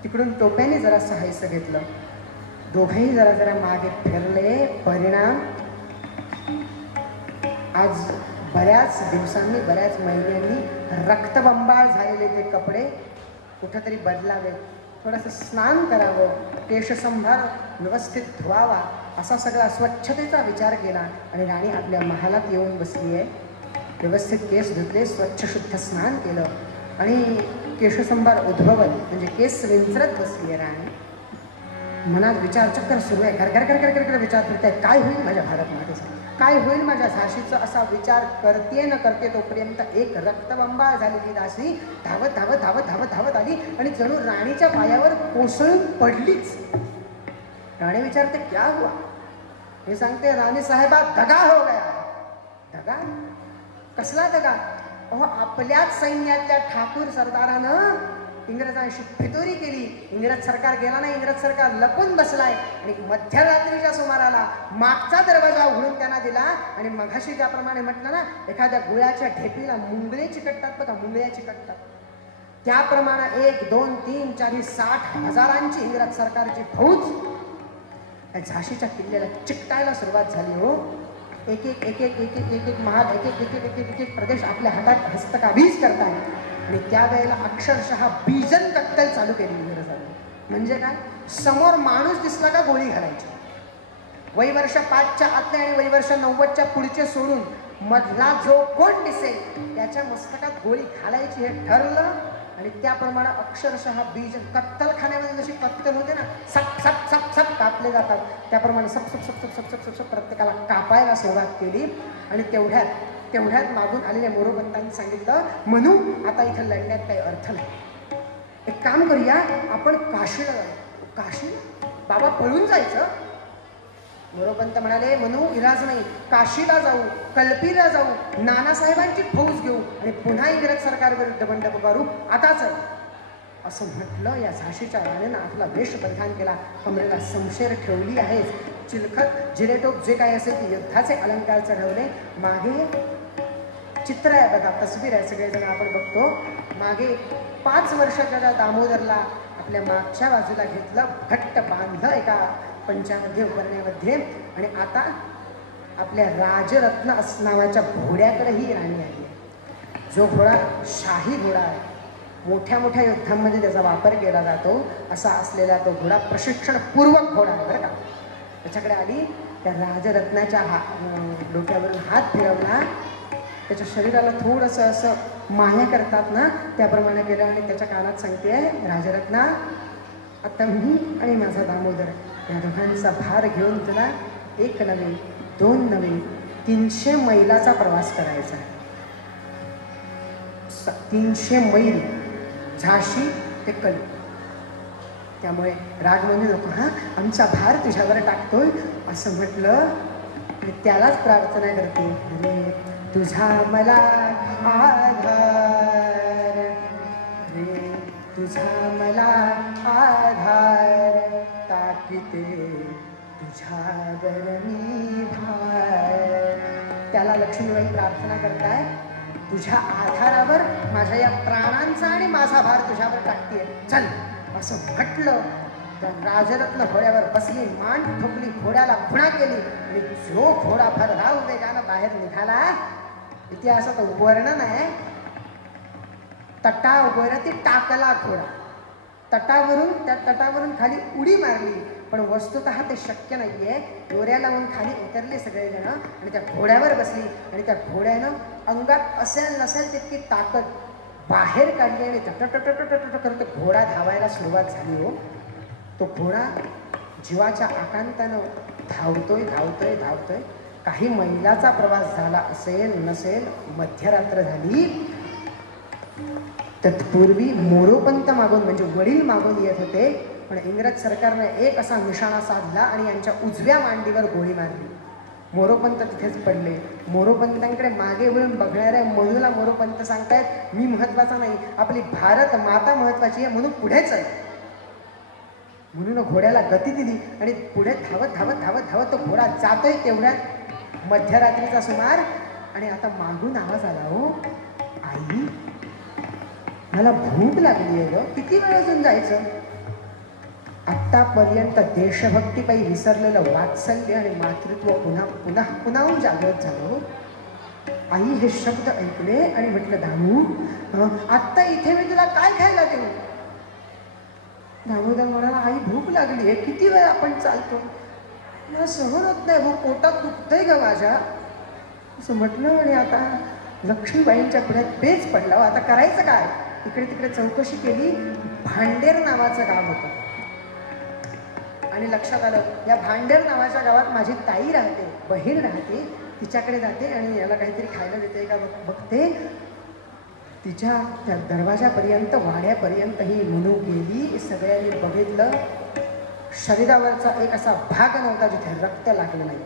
तिकडून टोप्याने जरासं हायसं घेतलं. दोघंही जरा जरा मागे फिरले. परिणाम आज बऱ्याच दिवसांनी बऱ्याच महिन्यांनी रक्तबंबाळ झालेले ते कपडे कुठेतरी बदलावे, थोडंसं स्नान करावं, केशसंभार व्यवस्थित धुवावा असा सगळा स्वच्छतेचा विचार केला आणि राणी आपल्या महालात येऊन बसली आहे. व्यवस्थित केस धुतले, स्वच्छ शुद्ध स्नान केलं आणि केशसंभार उद्भवत म्हणजे केस विंचरत बसली आहे राणी. मनात विचारचक्र सुरू आहे. घर विचार करताय, काय होईल माझ्या भारत मातेचा, काय होईल माझ्या झाशीचं, असा विचार करते न करते तोपर्यंत एक रक्तबंबाळ झालेली दासी धावत धावत धावत धावत धावत आली आणि जणू राणीच्या पायावर कोसळून पडलीच. राणी विचारते, क्या हुआ? हे सांगते, राणी साहेबा दगा हो गया. दगा? कसला दगा? अहो, आपल्याच सैन्यातल्या ठाकूर सरदारानं इंग्रजांशी फितोरी केली. इंग्रज सरकार गेला नाही, इंग्रज सरकार लपून बसलाय आणि मध्यरात्रीच्या सुमाराला मागचा दरवाजा उघडून त्यांना दिला आणि मघाशी ज्याप्रमाणे म्हटलं ना, एखाद्या गुळाच्या ढेपीला मुंगळे चिकटतात बघा, मुंगळ्या चिकटतात, त्याप्रमाणे 1, 2, 3, 4, 60 हजारांची इंग्रज सरकारची फौज झाशीच्या किल्ल्याला चिकटायला सुरुवात झाली. हो, एक एक एक एक एक एक एक एक महाल, एक एक एक एक एक एक प्रदेश आपल्या हातात हस्तकाबीज करताय आणि त्यावेळेला अक्षरशः बीजन कत्तल चालू केली इंग्रजांनी. म्हणजे काय? समोर माणूस दिसला का गोळी घालायची. वयवर्ष 5च्या आतले आणि वयवर्ष 90च्या पुढचे सोडून मधला जो कोण दिसेल त्याच्या मस्तकात गोळी घालायची हे ठरलं आणि त्याप्रमाणे अक्षरशः बीज कत्तलखान्यामध्ये जशी कत्तल होते ना, सप सप सप सप कापले जातात, त्याप्रमाणे सप सप सप सप सप सप सप प्रत्येकाला कापायला सुरुवात केली. आणि तेवढ्यात मागून आलेल्या मोरोपंतांनी सांगितलं, म्हणू आता इथं लढण्यात काही अर्थ नाही, एक काम करूया, आपण काशीला जाऊ. काशी? बाबा पळून जायचं? मोरोपंत म्हणाले, म्हणू इलाज नाही, काशीला जाऊ, कल्पीला जाऊ, नानासाहेबांची फौज घेऊ आणि पुन्हा इंग्रज सरकार विरुद्ध बंड पुकारू. आताच असं म्हटलं. या झाशीच्या राणीनं आपला वेश परिधान केला, कमरेला समशेर ठेवली आहे, चिलखत जिरेटोप जे काय असेल ते युद्धाचे अलंकार चढवले. मागे चित्र आहे बघा, तस्वीर आहे, सगळेजण आपण बघतो. मागे 5 वर्षाच्या त्या दामोदरला आपल्या मागच्या बाजूला घेतलं, घट्ट बांधलं एका पंचामध्ये उपरण्यामध्ये आणि आता आपल्या राजरत्न नावाच्या घोड्याकडे ही राणी आली आहे. जो घोडा शाही घोडा आहे, मोठ्या मोठ्या युद्धांमध्ये त्याचा वापर केला जातो असा असलेला तो घोडा प्रशिक्षणपूर्वक घोडा आहे बरं का. त्याच्याकडे आली, त्या राजरत्नाच्या डोक्यावरून हात फिरवला, त्याच्या शरीराला थोडंसं असं माया करतात ना त्याप्रमाणे केलं आणि त्याच्या कानात सांगते, राजरत्ना आता मी आणि माझा दामोदर या दोघांचा भार घेऊन तुला 1 नव्हे 2 नव्हे 300 मैलाचा प्रवास करायचा आहे. 300 मैल झाशी ते कल्पी. त्यामुळे राग म्हणू नको, हा आमचा भार तुझ्यावर टाकतोय असं म्हटलं आणि त्यालाच प्रार्थना करते, अरे तुझा मला आधार, रे तुझा मला आधार, ताकीते तुझ्यावर मी भार. त्याला लक्ष्मीबाई प्रार्थना करताय, तुझ्या आधारावर माझ्या या प्राणांचा आणि माझा भार तुझ्यावर टाकते, चल असं म्हटलं. तर राजरत्न घोड्यावर बसली, मान ठोकली, घोड्याला खुणा केली आणि जो घोडा भरधाव वेगानं बाहेर निघाला. इतिहासात वर्णन आहे, तटावरती टाकला घोडा, त्या तटावरून खाली उडी मारली, पण वस्तुतः ते शक्य नाहीये. दोऱ्या लावून खाली उतरले सगळेजण आणि त्या घोड्यावर बसली आणि त्या घोड्यानं अंगात असेल नसेल तितकी ताकद बाहेर काढली आणि टटटटटटट करत घोडा धावायला सुरुवात झाली. हो, तो घोडा जीवाच्या आकांतानं धावतोय धावतोय धावतोय. काही मैलाचा प्रवास झाला असेल नसेल, मध्यरात्र झाली. तत्पूर्वी मोरोपंत मागून म्हणजे वडील मागून येत होते, पण इंग्रज सरकारने एक असा निशाणा साधला आणि यांच्या उजव्या मांडीवर गोळी मारली. मोरोपंत तिथेच पडले. मोरोपंतांकडे मागे वळून बघणाऱ्या मनूला मोरोपंत सांगतायत, मी महत्वाचा नाही, आपली भारत माता महत्वाची आहे, म्हणून पुढे चल. म्हणून घोड्याला गती दिली आणि पुढे धावत धावत धावत धावत तो घोडा जातोय. तेवढ्यात मध्यरात्रीचा सुमार आणि आता मागून आवाज आला, हो आई मला भूक लागली आहे ग, किती वेळ अजून जायचं? आत्तापर्यंत देशभक्तीपायी विसरलेलं वात्सल्य आणि मातृत्व पुन्हा पुन्हा पुन्हा जागृत झालं. आई हे शब्द ऐकले आणि म्हटलं, दामू आत्ता इथे मी तुला काय खायला देऊ? दामोदर म्हणाला, आई भूक लागली आहे, किती वेळ आपण चालतो, मला सहन होत नाही, भूक पोटात दुखतंय ग माझ्या, असं म्हटलं. आणि आता लक्ष्मीबाईंच्या पुढ्यात पेच पडला. आता करायचं काय? इकडे तिकडे चौकशी केली. भांडेर नावाचं गाव होतं आणि लक्षात आलं, या भांडेर नावाच्या गावात माझी ताई राहते, बहीण राहते, तिच्याकडे जाते आणि याला काहीतरी खायला देते का बघते. तिच्या त्या दरवाजापर्यंत वाड्यापर्यंत ही मनू गेली. सगळ्यांनी बघितलं, शरीरावरचा एक असा भाग नव्हता जिथे रक्त लागलं नाही.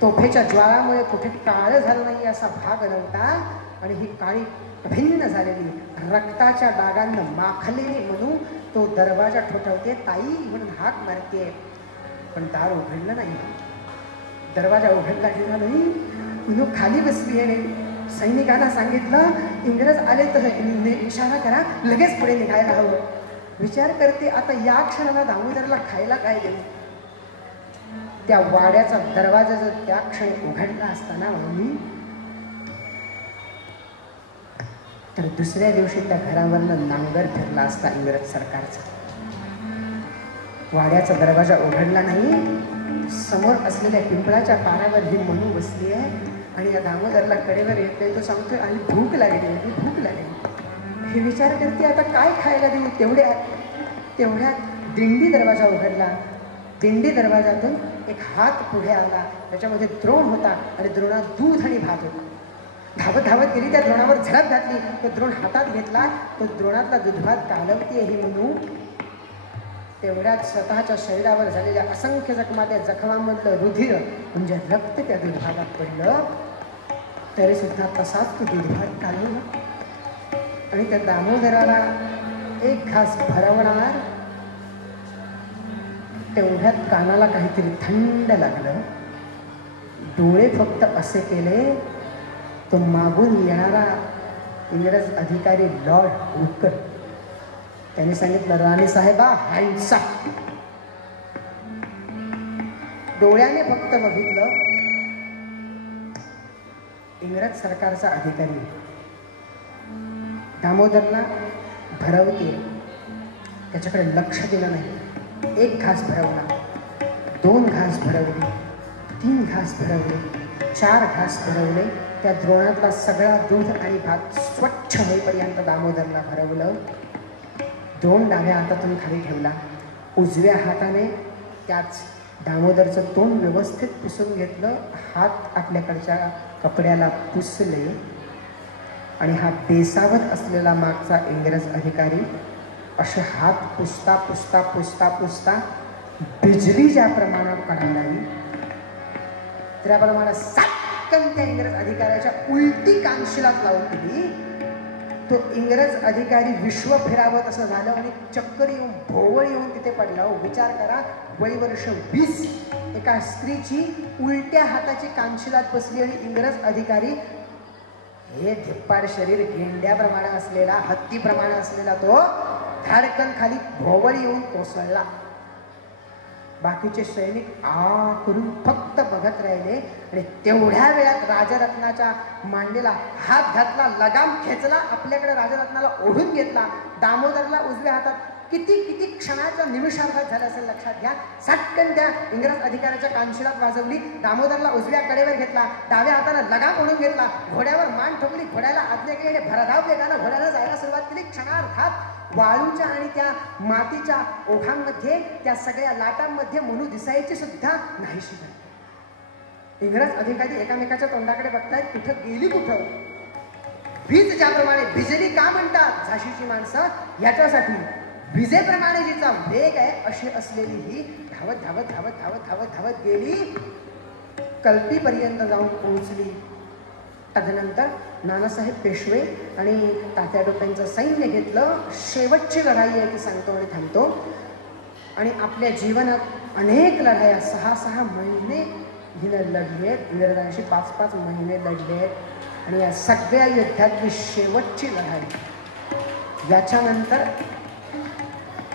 तोफेच्या ज्वाळामुळे कुठे काळं झालं नाही असा भाग नव्हता आणि ही काळी भिन्न झालेली रक्ताच्या डागांना माखलेली म्हणून तो दरवाजा ठोठावते, ताई म्हणून हाक मारते, पण दार उघडलं नाही. दरवाजा उघडला गेला नाही. म्हणून खाली बसली आहे. सैनिकांना सांगितलं, इंग्रज आले तर इशारा करा, लगेच पुढे निघायला हवं. विचार करते, आता या क्षणाला दामोदरला खायला काय देऊ? त्या वाड्याचा दरवाजा जर त्या क्षणी उघडला असताना मी, तर दुसऱ्या दिवशी त्या घरावरनं नांगर फिरला असता इंग्रज सरकारचा. वाड्याचा दरवाजा उघडला नाही. समोर असलेल्या पिंपळाच्या पारावर ही मनू बसली आहे आणि या दामोदरला कडेवर येतोय. तो सांगतोय, आणि भूक लागली, भूक लागली. हे विचार करते, आता काय खायला देऊ? तेवढ्यात दिंडी दरवाजा उघडला. दिंडी दरवाजातून एक हात पुढे आला, त्याच्यामध्ये द्रोण होता आणि द्रोणात दूध आणि भात होता. धावत धावत गेली, त्या द्रोणावर झडप घातली, तो द्रोण हातात घेतला. तो द्रोणातला दुधभात कालवते ही म्हणून तेवढ्यात स्वतःच्या शरीरावर झालेल्या असंख्य जखमा, त्या जखमांमधलं रुधिर म्हणजे रक्त त्या दुधभातात पडलं. तरी सुद्धा तसाच तो दुधभात कालवला आणि त्या दामोदराला एक घास भरवणार. तेवढ्यात कानाला काहीतरी थंड लागलं. डोळे फक्त असे केले, तो मागून येणारा इंग्रज अधिकारी लॉर्ड हुकर, त्यांनी सांगितलं, राणी साहेबा हायसा. डोळ्याने फक्त बघितलं, इंग्रज सरकारचा अधिकारी दामोदरला भरवते, त्याच्याकडे लक्ष दिलं नाही. एक घास भरवला, 2 घास भरवले, 3 घास भरवले, 4 घास भरवले. त्या द्रोणातला सगळा दूध आणि भात स्वच्छ होईपर्यंत दामोदरला भरवलं. 2 डाव्या हातातून खाली ठेवला. उजव्या हाताने त्याच दामोदरचं तोंड व्यवस्थित पुसून घेतलं. हात आपल्याकडच्या कपड्याला पुसले आणि हा बेसावत असलेला मागचा इंग्रज अधिकारी असे हात पुसता पुसता पुसता पुसता बिजली ज्या प्रमाणात काढायला लागली, त्याप्रमाणे साटकन त्या इंग्रज अधिकाऱ्याच्या उलटी कानशिलात लावून दिली. तो इंग्रज अधिकारी विश्व फिरावत असं झालं आणि चक्कर येऊन भोवळ येऊन तिथे पडला. विचार करा, वय वर्ष 20, एका स्त्रीची उलट्या हाताची कानशिलात बसली आणि इंग्रज अधिकारी, हे धिप्पाड शरीर गेंड्याप्रमाणे असलेला, हत्तीप्रमाणे असलेला, तो धाडकन खाली भोवळ येऊन कोसळला. बाकीचे सैनिक आ करून फक्त बघत राहिले आणि तेवढ्या वेळात राजरत्नाच्या मांडीला हात घातला, लगाम खेचला, आपल्याकडे राजरत्नाला ओढून घेतला. दामोदरला उजव्या हातात किती क्षणाच्या निमिषार्धात झालं असेल लक्षात घ्या. सटकन त्या इंग्रज अधिकाऱ्याच्या कानशिलात वाजवली. दामोदरला उजव्या कडेवर घेतला, डाव्या हाताने लगाम ओढून घेतला, घोड्यावर मान ठोकली, घोड्याला आज्ञा केली, भरधाव वेगानं घोड्याला जायला सुरुवात केली. क्षणार्धात वाळूच्या आणि त्या मातीच्या ओठांमध्ये, त्या सगळ्या लाटांमध्ये मनू दिसायची सुद्धा नाहीशी झाली. इंग्रज अधिकारी एकामेकाच्या तोंडाकडे बघतायत, कुठं गेली कुठं. वीज ज्याप्रमाणे भिजली का म्हणतात झाशीची माणसं, याच्यासाठी विजेप्रमाणे जिचा वेग आहे अशी असलेली ही धावत धावत धावत धावत धावत धावत गेली, कल्पीपर्यंत जाऊन पोहोचली. तदनंतर नानासाहेब पेशवे आणि तात्या टोपेंचं सैन्य घेतलं. शेवटची लढाई आहे ती सांगतो आणि थांबतो. आणि आपल्या जीवनात अनेक लढाया 6-6 महिने हिनं लढली आहेत. इंग्रजांशी 5-5 महिने लढले आहेत. आणि या सगळ्या युद्धातली शेवटची लढाई याच्यानंतर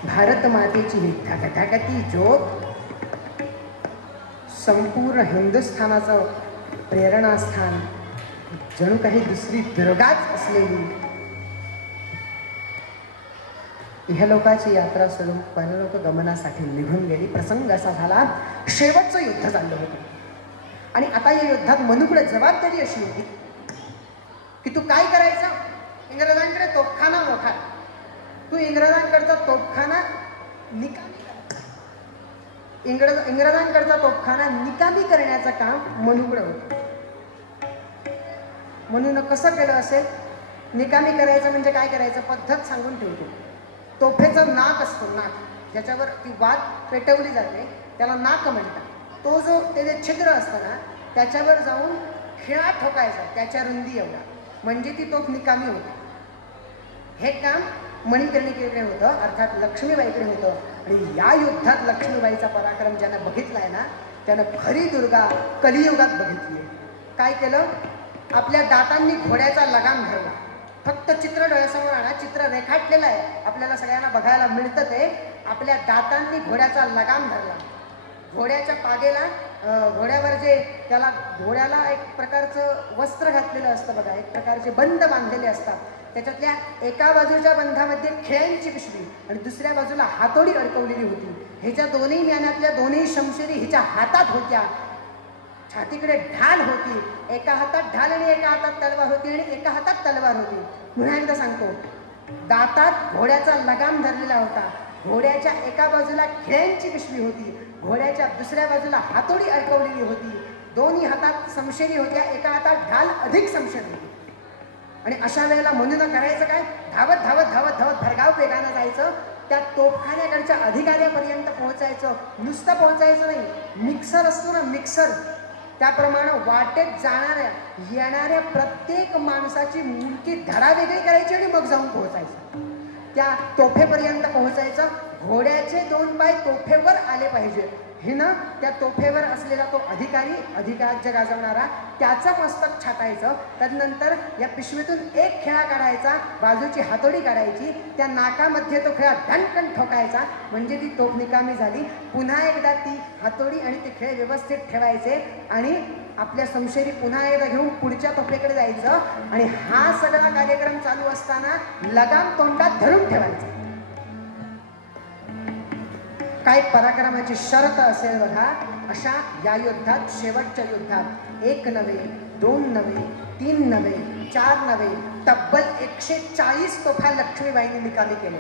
भारत मातेची ही धगधगती ज्योत संपूर्ण हिंदुस्थानाचं प्रेरणास्थान, जणू काही दुसरी दुर्गाच असलेली इहलोकाची यात्रा सोडून परलोक गमनासाठी निघून गेली. प्रसंग असा झाला, शेवटचं युद्ध चाललं होतं आणि आता या युद्धात मनुकडे जबाबदारी अशी होती की तू काय करायचं. इंग्रजांकडे तोफखाना मोठा, तू इंग्रजांकडचा तोफखाना निकामी इंग्रजांकडचा तोफखाना निकामी करण्याचं काम मनुकडे होतं. म्हणून कसं केलं असेल, निकामी करायचं म्हणजे काय करायचं पद्धत सांगून ठेवतो. तोफेचं नाक असतं, नाक ज्याच्यावर ती वात पेटवली जाते त्याला नाक म्हणतात. तो जो त्याचे छिद्र असतं ना त्याच्यावर जाऊन खिळा ठोकायचा, त्याच्या रुंदी एवढा, म्हणजे ती तोफ निकामी होते. हे काम मणिकर्णिकेकडे होतं, अर्थात लक्ष्मीबाईकडे होतं. आणि या युद्धात लक्ष्मीबाईचा पराक्रम ज्यानं बघितलाय ना त्यानं खरी दुर्गा कलियुगात बघितली. काय केलं, आपल्या दातांनी घोड्याचा लगाम धरला. फक्त चित्र डोळ्यासमोर आणा, चित्र रेखाटलेलं आहे, आपल्याला सगळ्यांना बघायला मिळतं. ते आपल्या दातांनी घोड्याचा लगाम धरला. घोड्याच्या पागेला घोड्यावर जे त्याला घोड्याला एक प्रकारचं वस्त्र घातलेलं असतं बघा, एक प्रकारचे बंध बांधलेले असतात. त्याच्यातल्या एका बाजूच्या बंधामध्ये खेळ्यांची पिशवी आणि दुसऱ्या बाजूला हातोडी अडकवलेली होती. ह्याच्या दोन्ही म्यानातल्या दोन्ही शमशेरी हिच्या हातात होत्या. छातीकडे ढाल होती, एका हातात ढाल आणि एका हातात तलवार होती आणि एका हातात तलवार होती. पुन्हा एकदा सांगतो, दातात घोड्याचा लगाम धरलेला होता. घोड्याच्या एका बाजूला खेळ्यांची पिशवी होती, घोड्याच्या दुसऱ्या बाजूला हातोडी अडकवलेली होती. दोन्ही हातात समशेरी होत्या, एका हातात ढाल अधिक समशेरी होती. आणि अशा वेळेला म्हणून करायचं काय, धावत धावत धावत धावत भरगाव वेगानं जायचं. त्या तोफखान्याकडच्या अधिकाऱ्यापर्यंत पोहोचायचं. नुसतं पोहोचायचं नाही, मिक्सर असतो ना मिक्सर, त्याप्रमाणे वाटेत जाणाऱ्या येणाऱ्या प्रत्येक माणसाची मुंडकी धडावेगळी करायची आणि मग जाऊन पोहोचायचं. त्या तोफेपर्यंत पोहोचायचं. घोड्याचे 2 पाय तोफेवर आले पाहिजे. हिनं त्या तोफेवर असलेला तो अधिकारी, अधिराज्य गाजवणारा, त्याचं मस्तक छाटायचं. त्यानंतर या पिशवीतून एक खिळा काढायचा, बाजूची हातोडी काढायची, त्या नाकामध्ये तो खिळा धनकन ठोकायचा, म्हणजे ती तोफ निकामी झाली. पुन्हा एकदा ती हातोडी आणि ते खिळे व्यवस्थित ठेवायचे आणि आपल्या समशेरी पुन्हा एकदा घेऊन पुढच्या तोफेकडे जायचं. आणि हा सगळा कार्यक्रम चालू असताना लगाम तोंडात धरून ठेवायचा. काय पराक्रमाची शर्त असेल बघा. अशा या युद्धात, शेवटच्या युद्धात 1 नव्हे, 2 नव्हे, 3 नव्हे, 4 नव्हे, तब्बल 140 तोफा लक्ष्मीबाईंनी निकामी केले.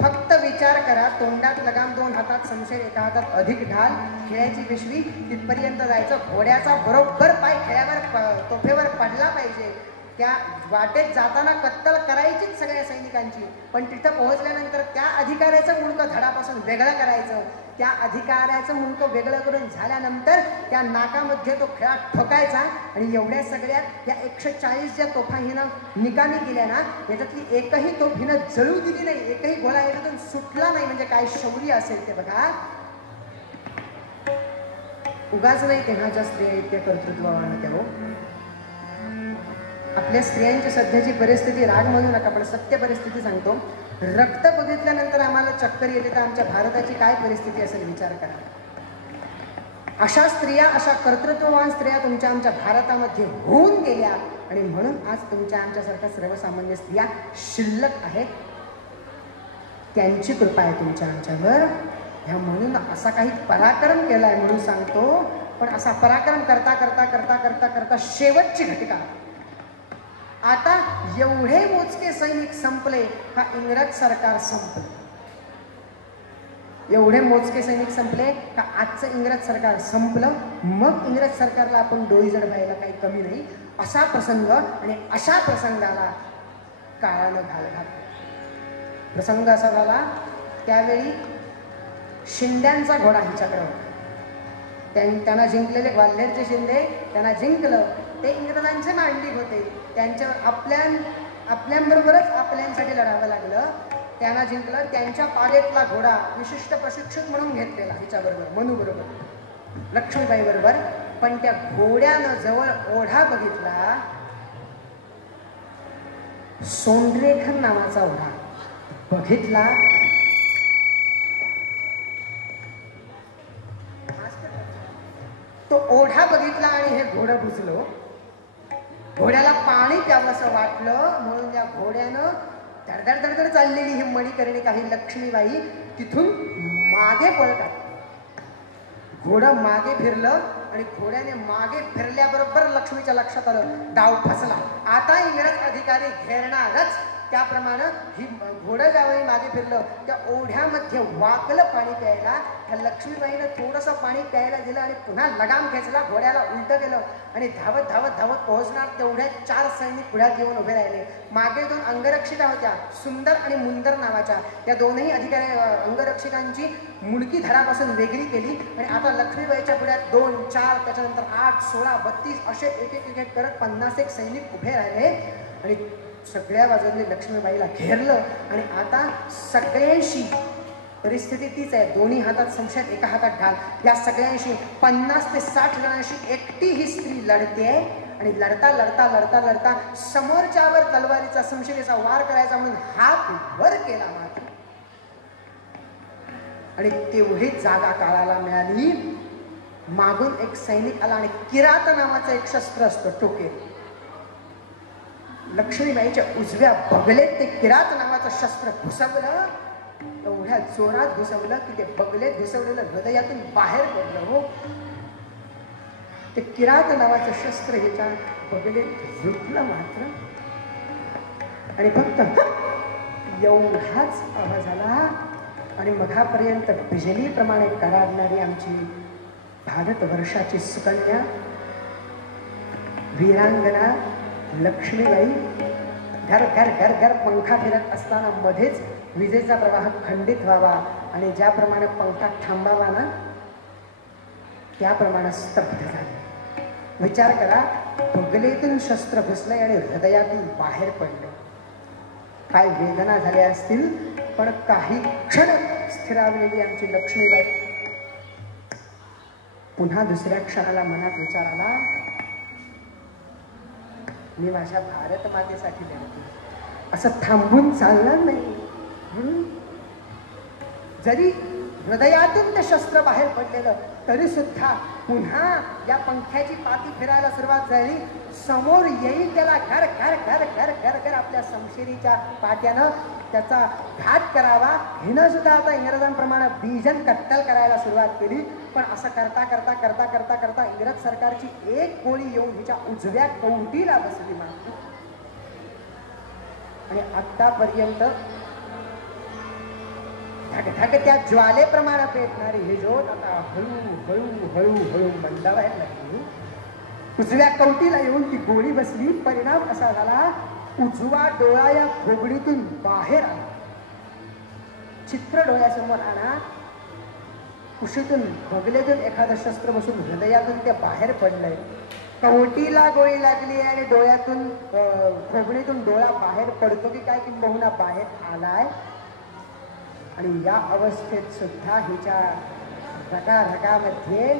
फक्त विचार करा, तोंडात लगाम, 2 हातात समशेर, एका हातात अधिक ढाल, खेळ्याची पिशवी, तिथपर्यंत जायचं. घोड्याचा बरोबर पाय खेळ्यावर तोफेवर पडला पाहिजे. त्या वाटेत जाताना कत्तल करायचीच सगळ्या सैनिकांची, पण तिथं पोहोचल्यानंतर त्या अधिकाऱ्याचं मुंडकं धडापासून वेगळं करायचं. त्या अधिकाऱ्याचं मुंडकं वेगळं करून झाल्यानंतर त्या नाकामध्ये तो खिळा ठोकायचा. आणि एवढ्या सगळ्या या 140 ज्या तोफा हिनं निकामी केल्या ना, याच्यातली एकही तोफ हिनं जळू दिली नाही, एकही गोळा याच्यातून सुटला नाही. म्हणजे काय शौर्य असेल ते बघा. उगाच नाही तेव्हाच्या स्त्रिया इतक्या कर्तृत्ववान त्या. हो, आपल्या स्त्रियांची सध्याची परिस्थिती राग म्हणू नका, पण सत्य परिस्थिती सांगतो. रक्त बघितल्यानंतर आम्हाला चक्कर येते, तर आमच्या भारताची काय परिस्थिती असेल विचार करा. अशा स्त्रिया, अशा कर्तृत्ववान स्त्रिया तुमच्या आमच्या भारतामध्ये होऊन गेल्या आणि म्हणून आज तुमच्या आमच्यासारख्या सर्वसामान्य स्त्रिया शिल्लक आहेत. त्यांची कृपा आहे तुमच्या आमच्यावर. ह्या म्हणून असा काही पराक्रम केलाय म्हणून सांगतो. पण असा पराक्रम करता करता करता करता करता शेवटची घटिका, आता एवढे मोजके सैनिक संपले का इंग्रज सरकार संपलं. एवढे मोजके सैनिक संपले का आजचं इंग्रज सरकार संपलं. मग इंग्रज सरकारला आपण डोईजड व्हायला काही कमी नाही. असा प्रसंग आणि अशा प्रसंगाला काळानं घाल घातला. प्रसंग असा झाला, त्यावेळी शिंद्यांचा घोडा हिच्याकडे होता. त्यांना जिंकलेले ग्वाल्हेरचे शिंदे त्यांना जिंकलं. ते इंग्रजांचे मांडलिक होते. त्यांच्या आपल्यांबरोबरच आपल्यांसाठी लढावं लागलं. त्यांना जिंकलं. त्यांच्या पालेतला घोडा विशिष्ट प्रशिक्षक म्हणून घेतलेला हिच्याबरोबर, मनूबरोबर, लक्ष्मीबाई बरोबर. पण त्या घोड्यानं जवळ ओढा बघितला, सोंडरेखन नावाचा ओढा बघितला. तो ओढा बघितला आणि हे घोडं बुजलो. घोड्याला पाणी प्यावंसं वाटलं म्हणून त्या घोड्यानं धडधड धडधड चाललेली ही मणिकर्णी काही लक्ष्मीबाई तिथून मागे पळ काढली. घोडं मागे फिरलं आणि घोड्याने मागे फिरल्याबरोबर लक्ष्मीच्या लक्षात आलं, डाव फसला. आता इंग्रज अधिकारी घेरणारच. त्याप्रमाणे ही घोडं ज्यावेळी मागे फिरलं, त्या ओढ्यामध्ये वाकलं पाणी प्यायला. त्या लक्ष्मीबाईनं थोडंसं पाणी प्यायला दिलं आणि पुन्हा लगाम खेचला. घोड्याला उलटं गेलं आणि धावत धावत धावत पोहोचणार तेवढ्यात 4 सैनिक पुढ्यात येऊन उभे राहिले. मागे 2 अंगरक्षिका होत्या, सुंदर आणि मुंदर नावाच्या. त्या दोनही अधिकारी अंगरक्षिकांची मुडकी धरापासून वेगळी केली आणि आता लक्ष्मीबाईच्या पुढ्यात 2, 4, त्याच्यानंतर 8, 16, 32 असे एक एक करत 50 सैनिक उभे राहिले आणि सगळ्या बाजूंनी लक्ष्मीबाईला घेरलं. आणि आता सगळ्यांशी परिस्थिती तीच आहे, दोन्ही हातात संशय, एका हातात ढाल. या सगळ्यांशी 50 ते 60 जणांशी एकटी ही स्त्री लढते आणि लढता लढता लढता लढता समोरच्यावर तलवारीचा संशयेचा वार करायचा म्हणून हात वर केला मात्र. आणि तेवढी जागा काळाला मिळाली. मागून एक सैनिक आला आणि किरात नावाचं एक शस्त्र असतं, टोके. लक्ष्मीबाईच्या उजव्या बगलेत ते किरात नावाचं शस्त्र घुसवलं. एवढ्या जोरात घुसवलं की ते बगलेत घुसवलेलं हृदयातून बाहेर पडलं. हो, ते किरात नावाचं शस्त्र ह्याच्या बगलेत रुतलं मात्र. आणि फक्त एवढाच आवाज झाला आणि मघापर्यंत बिजलीप्रमाणे कडाडणारी आमची भारतवर्षाची सुकन्या वीरांगना लक्ष्मीबाई घर घर घर घर पंखा फिरत असताना मध्येच विजेचा प्रवाह खंडित व्हावा आणि ज्याप्रमाणे पंखा थांबावा ना, त्याप्रमाणे स्तब्ध झाले. विचार करा, बगलेतून शस्त्र घुसले आणि हृदयातून बाहेर पडले. काय वेदना झाल्या असतील. पण काही क्षण स्थिरावलेली आमची लक्ष्मीबाई पुन्हा दुसऱ्या क्षणाला मनात विचार आला, मी माझ्या भारत मातेसाठी लढते, असं थांबून चालणार नाही. जरी हृदयातून ते शस्त्र बाहेर पडलेलं तरी सुद्धा पुन्हा या पंख्याची पाती फिरायला सुरुवात झाली. समोर येईल त्याला घर घर घर घर घर घर आपल्या समशेरीच्या पाट्यानं त्याचा घात करावा. हिनं सुद्धा आता इंग्रजांप्रमाणे बीजन कत्तल करायला सुरुवात केली. पण असं करता करता करता करता करता इंग्रज सरकारची एक गोळी येऊन हिच्या उजव्या कवटीला बसली मात्र. आणि आतापर्यंत धगधग त्या ज्वालेप्रमाणे पेटणारी ही ज्योत आता हळू हळू हळू हळू मंदावायला लागली. उजव्या कवटीला येऊन ती गोळी बसली. परिणाम असा झाला, उजवा डोळा या खोबडीतून बाहेर आला. चित्र डोळ्यासमोर आणा. कुशीतून बगलेतून एखादं शस्त्र बसून हृदयातून ते बाहेर पडलंय. कवटीला गोळी लागली आणि डोळ्यातून खोबडीतून डोळा बाहेर पडतो की काय किंबहुना बाहेर आलाय. आणि या अवस्थेत सुद्धा हिच्या रगारगामध्ये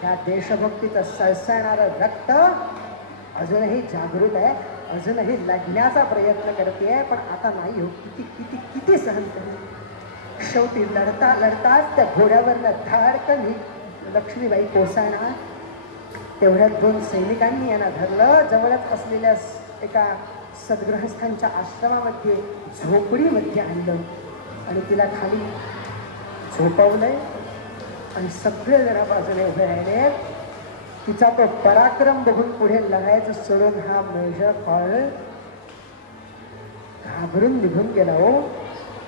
ह्या देशभक्तीचं सळसळणारं रक्त अजूनही जागृत आहे, अजूनही लढण्याचा प्रयत्न करते. पण आता नाही हो, किती किती किती सहन करू. शेवटी लढता लढताच त्या घोड्यावरनं धाडकन ही लक्ष्मीबाई कोसळणार. तेवढ्यात 2 सैनिकांनी यांना धरलं. जवळच असलेल्या एका सद्गृहस्थांच्या आश्रमामध्ये झोपडीमध्ये आणलं आणि तिला खाली झोपवलंय. आणि सगळे जण बाजूने उभे राहिले. तिचा तो पराक्रम बघून पुढे लढायचं सोडून हा मेजर फॉल घाबरून निघून गेला. हो,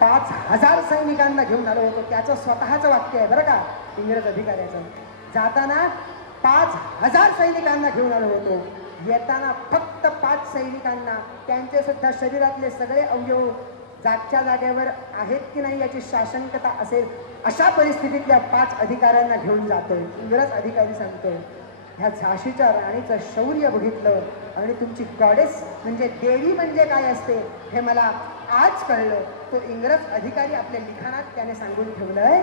5000 सैनिकांना घेऊन आलो होतो. त्याचं स्वतःचं वाक्य आहे बरं का इंग्रज अधिकाऱ्याचं. जाताना 5000 सैनिकांना घेऊन आलो होतो. येताना फक्त 5 सैनिकांना त्यांचे सुद्धा शरीरातले सगळे अवयव जागच्या जागेवर आहेत की नाही याची साशंकता असेल अशा परिस्थितीतल्या 5 अधिकाऱ्यांना घेऊन जातोय. इंग्रज अधिकारी सांगतोय ह्या झाशीच्या राणीचं शौर्य बघितलं आणि तुमची गॉडेस म्हणजे देवी म्हणजे काय असते हे मला आज कळलं. तो इंग्रज अधिकारी आपल्या लिखाणात त्याने सांगून ठेवलंय.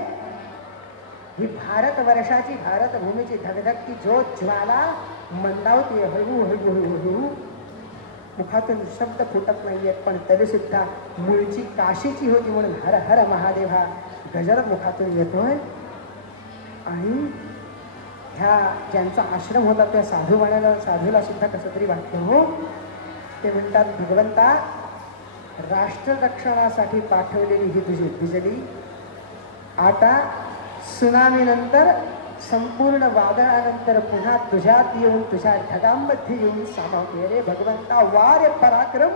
ही भारतवर्षाची भारतभूमीची धगधगती ज्योत ज्वाला मंदावते हळू हळू हळू. मुखातून शब्द फुटत नाहीयेत पण तरी सुद्धा मूळची काशीची होती म्हणून हर हर महादेव हा गजर मुखातून येतोय. आणि ह्या ज्यांचा आश्रम होता त्या साधूला सुद्धा कसं तरी वाटलं हो. ते म्हणतात भगवंता राष्ट्ररक्षणासाठी पाठवलेली ही तुझी बिजली आता सुनामीनंतर संपूर्ण वादळानंतर पुन्हा तुझ्यात येऊन तुझ्या ढगांमध्ये येऊन सामावते. रे भगवंता वारे पराक्रम.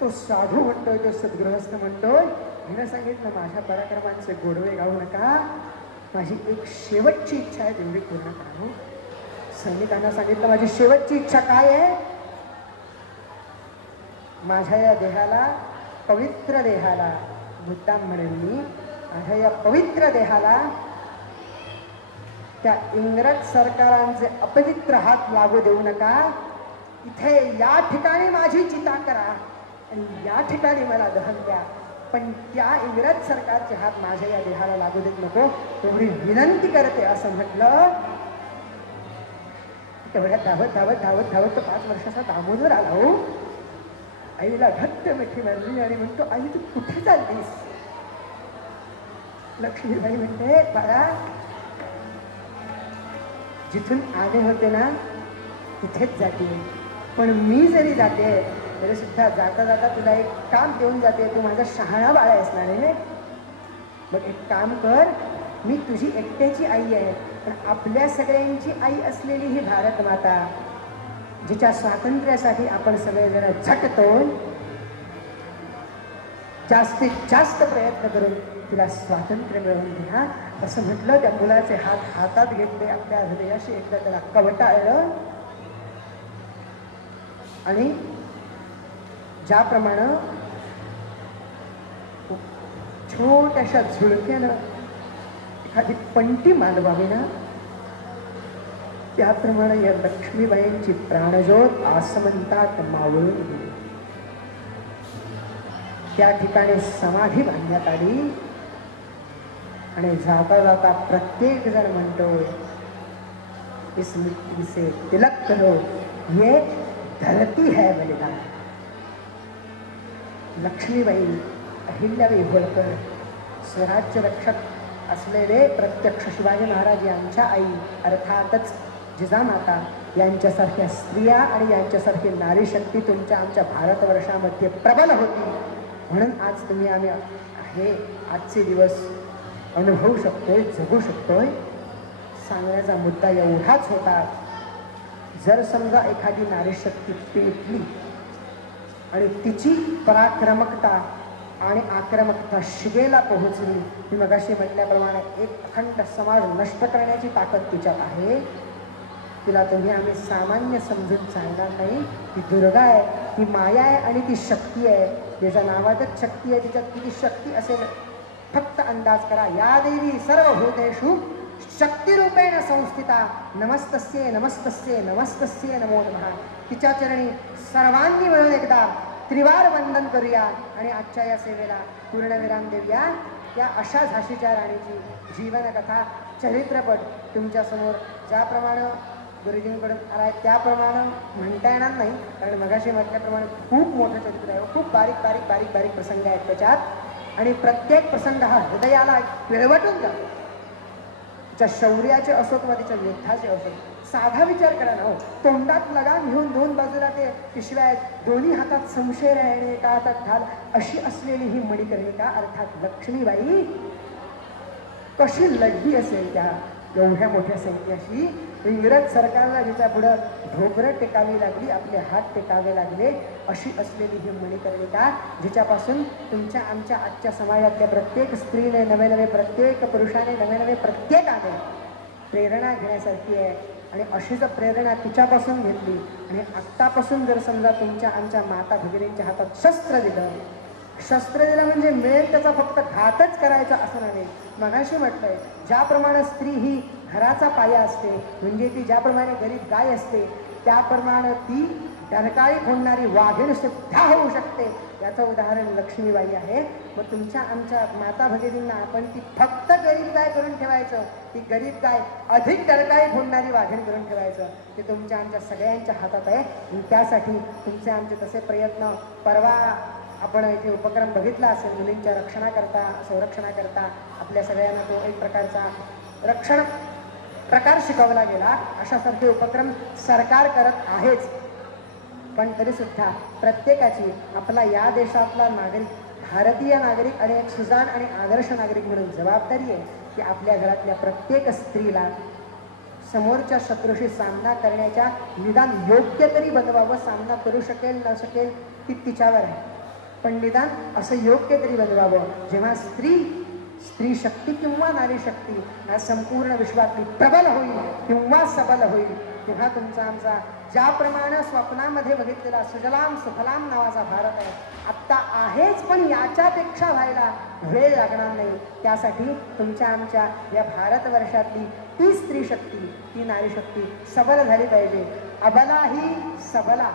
तो साधू म्हणतोय, तो सद्गृहस्थ म्हणतोय हिनं सांगितलं माझ्या पराक्रमांचे गोडवे गाऊ नका, माझी एक शेवटची इच्छा आहे तेवढी पूर्ण करा. सैनिकांना सांगितलं माझी शेवटची इच्छा काय आहे. माझ्या या देहाला पवित्र देहाला मुद्दाम म्हणेन मी माझ्या या पवित्र देहाला त्या इंग्रज सरकारांचे अपवित्र हात लागू देऊ नका. इथे या ठिकाणी माझी चिता करा आणि या ठिकाणी मला दहन द्या पण त्या इंग्रज सरकारचे हात माझ्या या देहाला लागू देत नको एवढी विनंती करते असं म्हटलं. तेवढ्यात धावत धावत धावत धावत तो 5 वर्षाचा दामोदर आला हो. आईला घट्ट मिठी मारली आणि म्हणतो आई तू कुठे चाललीस. लक्ष्मीबाई म्हणते बाळा जिथून आले होते ना तिथेच जाते पण मी जरी जाते तरी सुद्धा जाता जाता तुला एक काम देऊन जाते. तू माझा शहाणा बाळा असणार आहे. मग एक काम कर मी तुझी एकट्याची आई आहे पण आपल्या सगळ्यांची आई असलेली ही भारत माता जिच्या स्वातंत्र्यासाठी आपण सगळेजण झटतो जास्तीत जास्त प्रयत्न करून तिला स्वातंत्र्य मिळवून द्या असं म्हटलं. त्या मुलाचे हात हातात घेतले आपल्या हृदयाशी एकदा त्याला कवटाळलं आणि ज्याप्रमाणे छोट्याशा झुळक्यानं एखादी पंटी मालवावी ना त्याप्रमाणे या लक्ष्मीबाईंची प्राणज्योत आसमंतात मावळून गेली. त्या ठिकाणी समाधी बांधण्यात आली आणि जाता जाता प्रत्येक जण म्हणतोय इस मिट्टी से तिलक करो ये धरती है बलिदान. लक्ष्मीबाई अहिल्याबाई होळकर स्वराज्य रक्षक असलेले प्रत्यक्ष शिवाजी महाराज यांच्या आई अर्थातच जिजामाता यांच्यासारख्या स्त्रिया आणि यांच्यासारखी नारी शक्ती तुमच्या आमच्या भारतवर्षामध्ये प्रबल होती म्हणून आज आम्ही हे आजचे दिवस अनुभवू शकतोय जगू शकतोय. सांगण्याचा मुद्दा एवढाच होता जर समजा एखादी नारी शक्ती पेटली आणि तिची पराक्रमकता आणि आक्रमकता शिगेला पोहोचली. मी मगाशी म्हटल्याप्रमाणे एक अखंड समाज नष्ट करण्याची ताकद तिच्यात आहे. तिला तुम्ही आम्ही सामान्य समजून सांगणार नाही. ती दुर्गा आहे, ती माया आहे आणि ती शक्ती आहे. तिच्या नावातच शक्ती आहे, तिच्यात किती शक्ती असेल फक्त अंदाज करा. या देवी सर्वभूतेषु शक्तिरूपेण संस्थिता नमस्तस्ये नमस्तस्ये नमस्तस्ये नमो नमः. तिच्या चरणी सर्वांनी मिळून एकदा त्रिवार वंदन करूया आणि आजच्या या सेवेला पूर्णविराम देऊया. या अशा झाशीच्या राणीची जीवनकथा चरित्रपट तुमच्यासमोर ज्याप्रमाणे गुरुजींकडून आला आहे त्याप्रमाणे म्हणता येणार नाही कारण मगाशी म्हटल्याप्रमाणे खूप मोठं चरित्र आहे. खूप बारीक बारीक बारीक बारीक प्रसंग आहेत त्याच्यात आणि प्रत्येक प्रसंग हा हृदयाला पिळवटून जातो. तिच्या शौर्याचे असोत व तिच्या युद्धाचे असोत. साधा विचार करा ना हो. तोंडात लगाम घेऊन 2 बाजूला ते पिशव्या आहेत, दोन्ही हातात संशय राहणे, एका हातात ढाल अशी असलेली ही मणिकर्णिका अर्थात लक्ष्मीबाई कशी लढली असेल त्या एवढ्या मोठ्या सैन्याशी. इंग्रज सरकारला जिच्या पुढं ढोबरं टेकावी लागली, आपले हात टेकावे लागले अशी असलेली ही मणिकर्णिका जिच्यापासून तुमच्या आमच्या आजच्या समाजातल्या प्रत्येक स्त्रीने नवे नवे, प्रत्येक पुरुषाने नवे नवे, प्रत्येकाने प्रेरणा घेण्यासारखी आहे. आणि अशीच प्रेरणा तिच्यापासून घेतली आणि आत्तापासून जर समजा तुमच्या आमच्या माता भगिनींच्या हातात शस्त्र दिलं म्हणजे मिळेल त्याचा फक्त घातच करायचा असं नव्हे. मगाशी म्हटलंय ज्याप्रमाणे स्त्री ही घराचा पाया असते, म्हणजे ती ज्याप्रमाणे गरीब गाय असते त्याप्रमाणे ती डरकाळी फोडणारी वाघीण सुद्धा होऊ शकते. याचं उदाहरण लक्ष्मीबाई आहे. मग तुमच्या आमच्या माता भगिनींना आपण ती फक्त गरीब गाय करून ठेवायचं, ती गरीब गाय अधिक डरकाळी फोडणारी वाघीण करून ठेवायचं, ते तुमच्या आमच्या सगळ्यांच्या हातात आहे. आणि त्यासाठी तुमचे आमचे तसे प्रयत्न, परवा आपण इथे उपक्रम बघितला असेल मुलींच्या रक्षणाकरता संरक्षणाकरता आपल्या सगळ्यांना तो एक प्रकारचा रक्षण प्रकार शिकवला गेला. अशासारखे उपक्रम सरकार करत आहेच. पण तरीसुद्धा प्रत्येकाची आपला या देशातला नागरिक, भारतीय नागरिक आणि एक सुजाण आणि आदर्श नागरिक म्हणून जबाबदारी आहे की आपल्या घरातल्या प्रत्येक स्त्रीला समोरच्या शत्रूशी सामना करण्याच्या निदान योग्य तरी बनवावं. सामना करू शकेल न शकेल ती तिच्यावर आहे, पण निदान असं योग्य तरी बनवावं. जेव्हा स्त्री शक्ती किंवा नारी शक्ती या संपूर्ण विश्वातली प्रबल होईल किंवा सबल होईल, तेव्हा तुमचा आमचा ज्याप्रमाणे स्वप्नामध्ये बघितलेला सुजलाम सुफलाम नावाचा भारत आहे आत्ता आहेच, पण याच्यापेक्षा व्हायला वेळ लागणार नाही. त्यासाठी तुमच्या आमच्या या भारतवर्षातली ती स्त्री शक्ती, ती नारी शक्ती सबल झाली पाहिजे. अबला ही सबला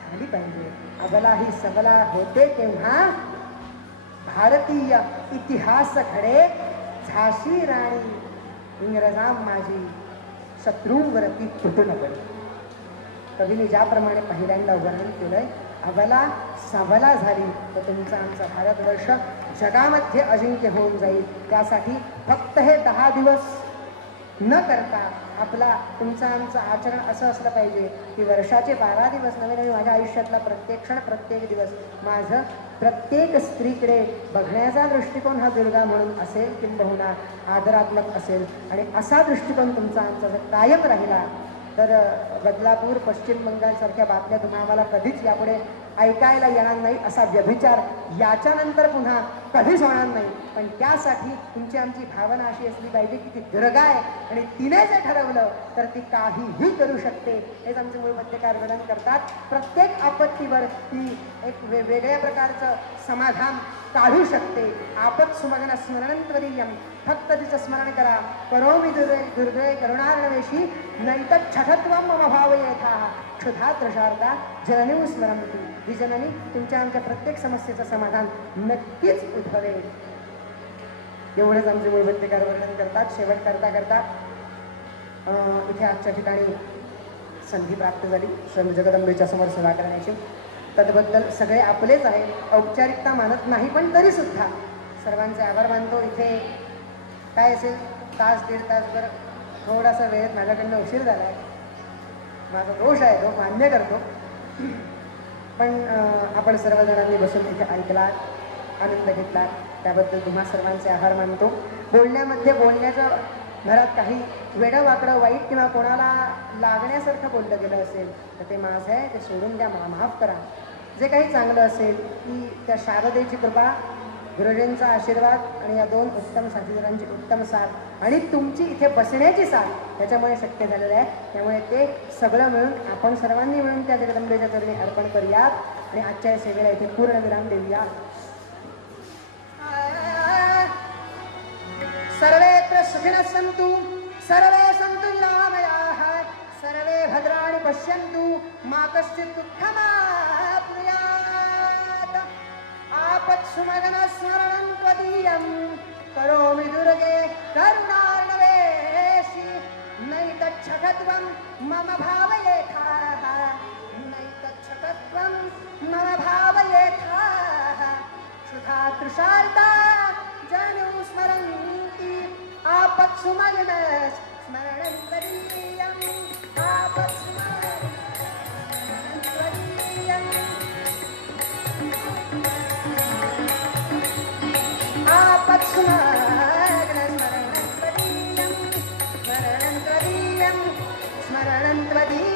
झाली पाहिजे. अबला ही सबला होते तेव्हा भारतीय इतिहास घडे. झाशी राणी इंग्रजां माझी शत्रूंवरती तुटून पडे. कवीने ज्याप्रमाणे पहिल्यांदा वर्णन केलंय, अबला सबला झाली तर तुमचा आमचा भारतवर्ष जगामध्ये अजिंक्य होऊन जाईल. त्यासाठी फक्त हे 10 दिवस न करता आपला तुमचं आमचं आचरण असं असलं पाहिजे की वर्षाचे 12 दिवस नवे नवे माझ्या आयुष्यातला प्रत्येक क्षण प्रत्येक दिवस माझं प्रत्येक स्त्रीकडे बघण्याचा दृष्टिकोन हा दुर्गा म्हणून असेल, किंबहुना आदरात्मक असेल. आणि असा दृष्टिकोन तुमचा आमचा जर कायम राहिला तर बदलापूर पश्चिम बंगालसारख्या बातम्या तुम्हाला आम्हाला कधीच यापुढे ऐकायला येणार नाही. असा व्यभिचार याच्यानंतर पुन्हा कधीच होणार नाही. पण त्यासाठी तुमची आमची भावना अशी असली पाहिजे की ती दुर्गा आहे आणि तिने जे ठरवलं तर ती काहीही करू शकते. हेच आमचे मूळ मध्यकार वर्णन करतात. प्रत्येक आपत्तीवर ती एक वेगळ्या प्रकारचं समाधान काढू शकते. आपत सुमगन स्मरणंत्वरीयम, फक्त तिचं स्मरण करा. करोमि दुर्दय करुणार्णवेशी नैतत् छठत्वं मम भावयेथा क्षुधा त्रशार्दा जननीं स्मरन्ति. ही जननी तुमच्या आमच्या प्रत्येक समस्येचं समाधान नक्कीच उद्भवेल. एवढंच आमचे मूळ मध्यकार वर्णन करतात. शेवट करता करता इथे आजच्या ठिकाणी संधी प्राप्त झाली सर्व जगदंबेच्या समोर सेवा करण्याची. त्याबद्दल सगळे आपलेच आहे, औपचारिकता मानत नाही, पण तरीसुद्धा सर्वांचे आभार मानतो. इथे काय असेल तास दीड तासभर थोडासा वेळेत माझ्याकडनं उशीर झाला आहे, माझा दोष आहे, तो मान्य करतो. पण आपण सर्वजणांनी बसून इथे ऐकलात, आनंद घेतला, त्याबद्दल तुम्हा सर्वांचे आभार मानतो. बोलण्यामध्ये बोलण्याच्या घरात काही वेडं वाकडं वाईट किंवा कोणाला लागण्यासारखं बोललं गेलं असेल तर ते माझं आहे, ते सोडून द्या, मला माफ करा. जे काही चांगलं असेल की त्या शारदेची कृपा, गुरुजींचा आशीर्वाद आणि या 2 उत्तम साथीदारांची उत्तम साथ आणि तुमची इथे बसण्याची साथ त्याच्यामुळे शक्य झालेलं आहे. त्यामुळे ते सगळं मिळून आपण सर्वांनी मिळून त्या जगदंबेच्या चरणी अर्पण करूयात आणि आजच्या सेवेला इथे पूर्ण विराम देऊया. सर्वेत्र सुखिनः सन्तु, सर्वे सन्तु निरामयाः, सर्वे भद्राणि पश्यन्तु, मा कश्चित् दुःखमाप्नुयात्. आपत्सुमगन स्मरणं त्वदीयं करोमि दुर्गे करुणार्णवेशि. नैतच्छठत्वं मम भावयेथाः, नैतच्छठत्वं मम भावयेथाः. क्षुधा तृषार्ता जननीं स्मरन्ति, आपत्सुमगन स्मरणं त्वदीयम्, आपत्सुमगन स्मरणं त्वदीयम्, आपत्सुमगन स्मरणं त्वदीयम्, स्मरणं त्वदीयम्, स्मरणं त्वदीयम्.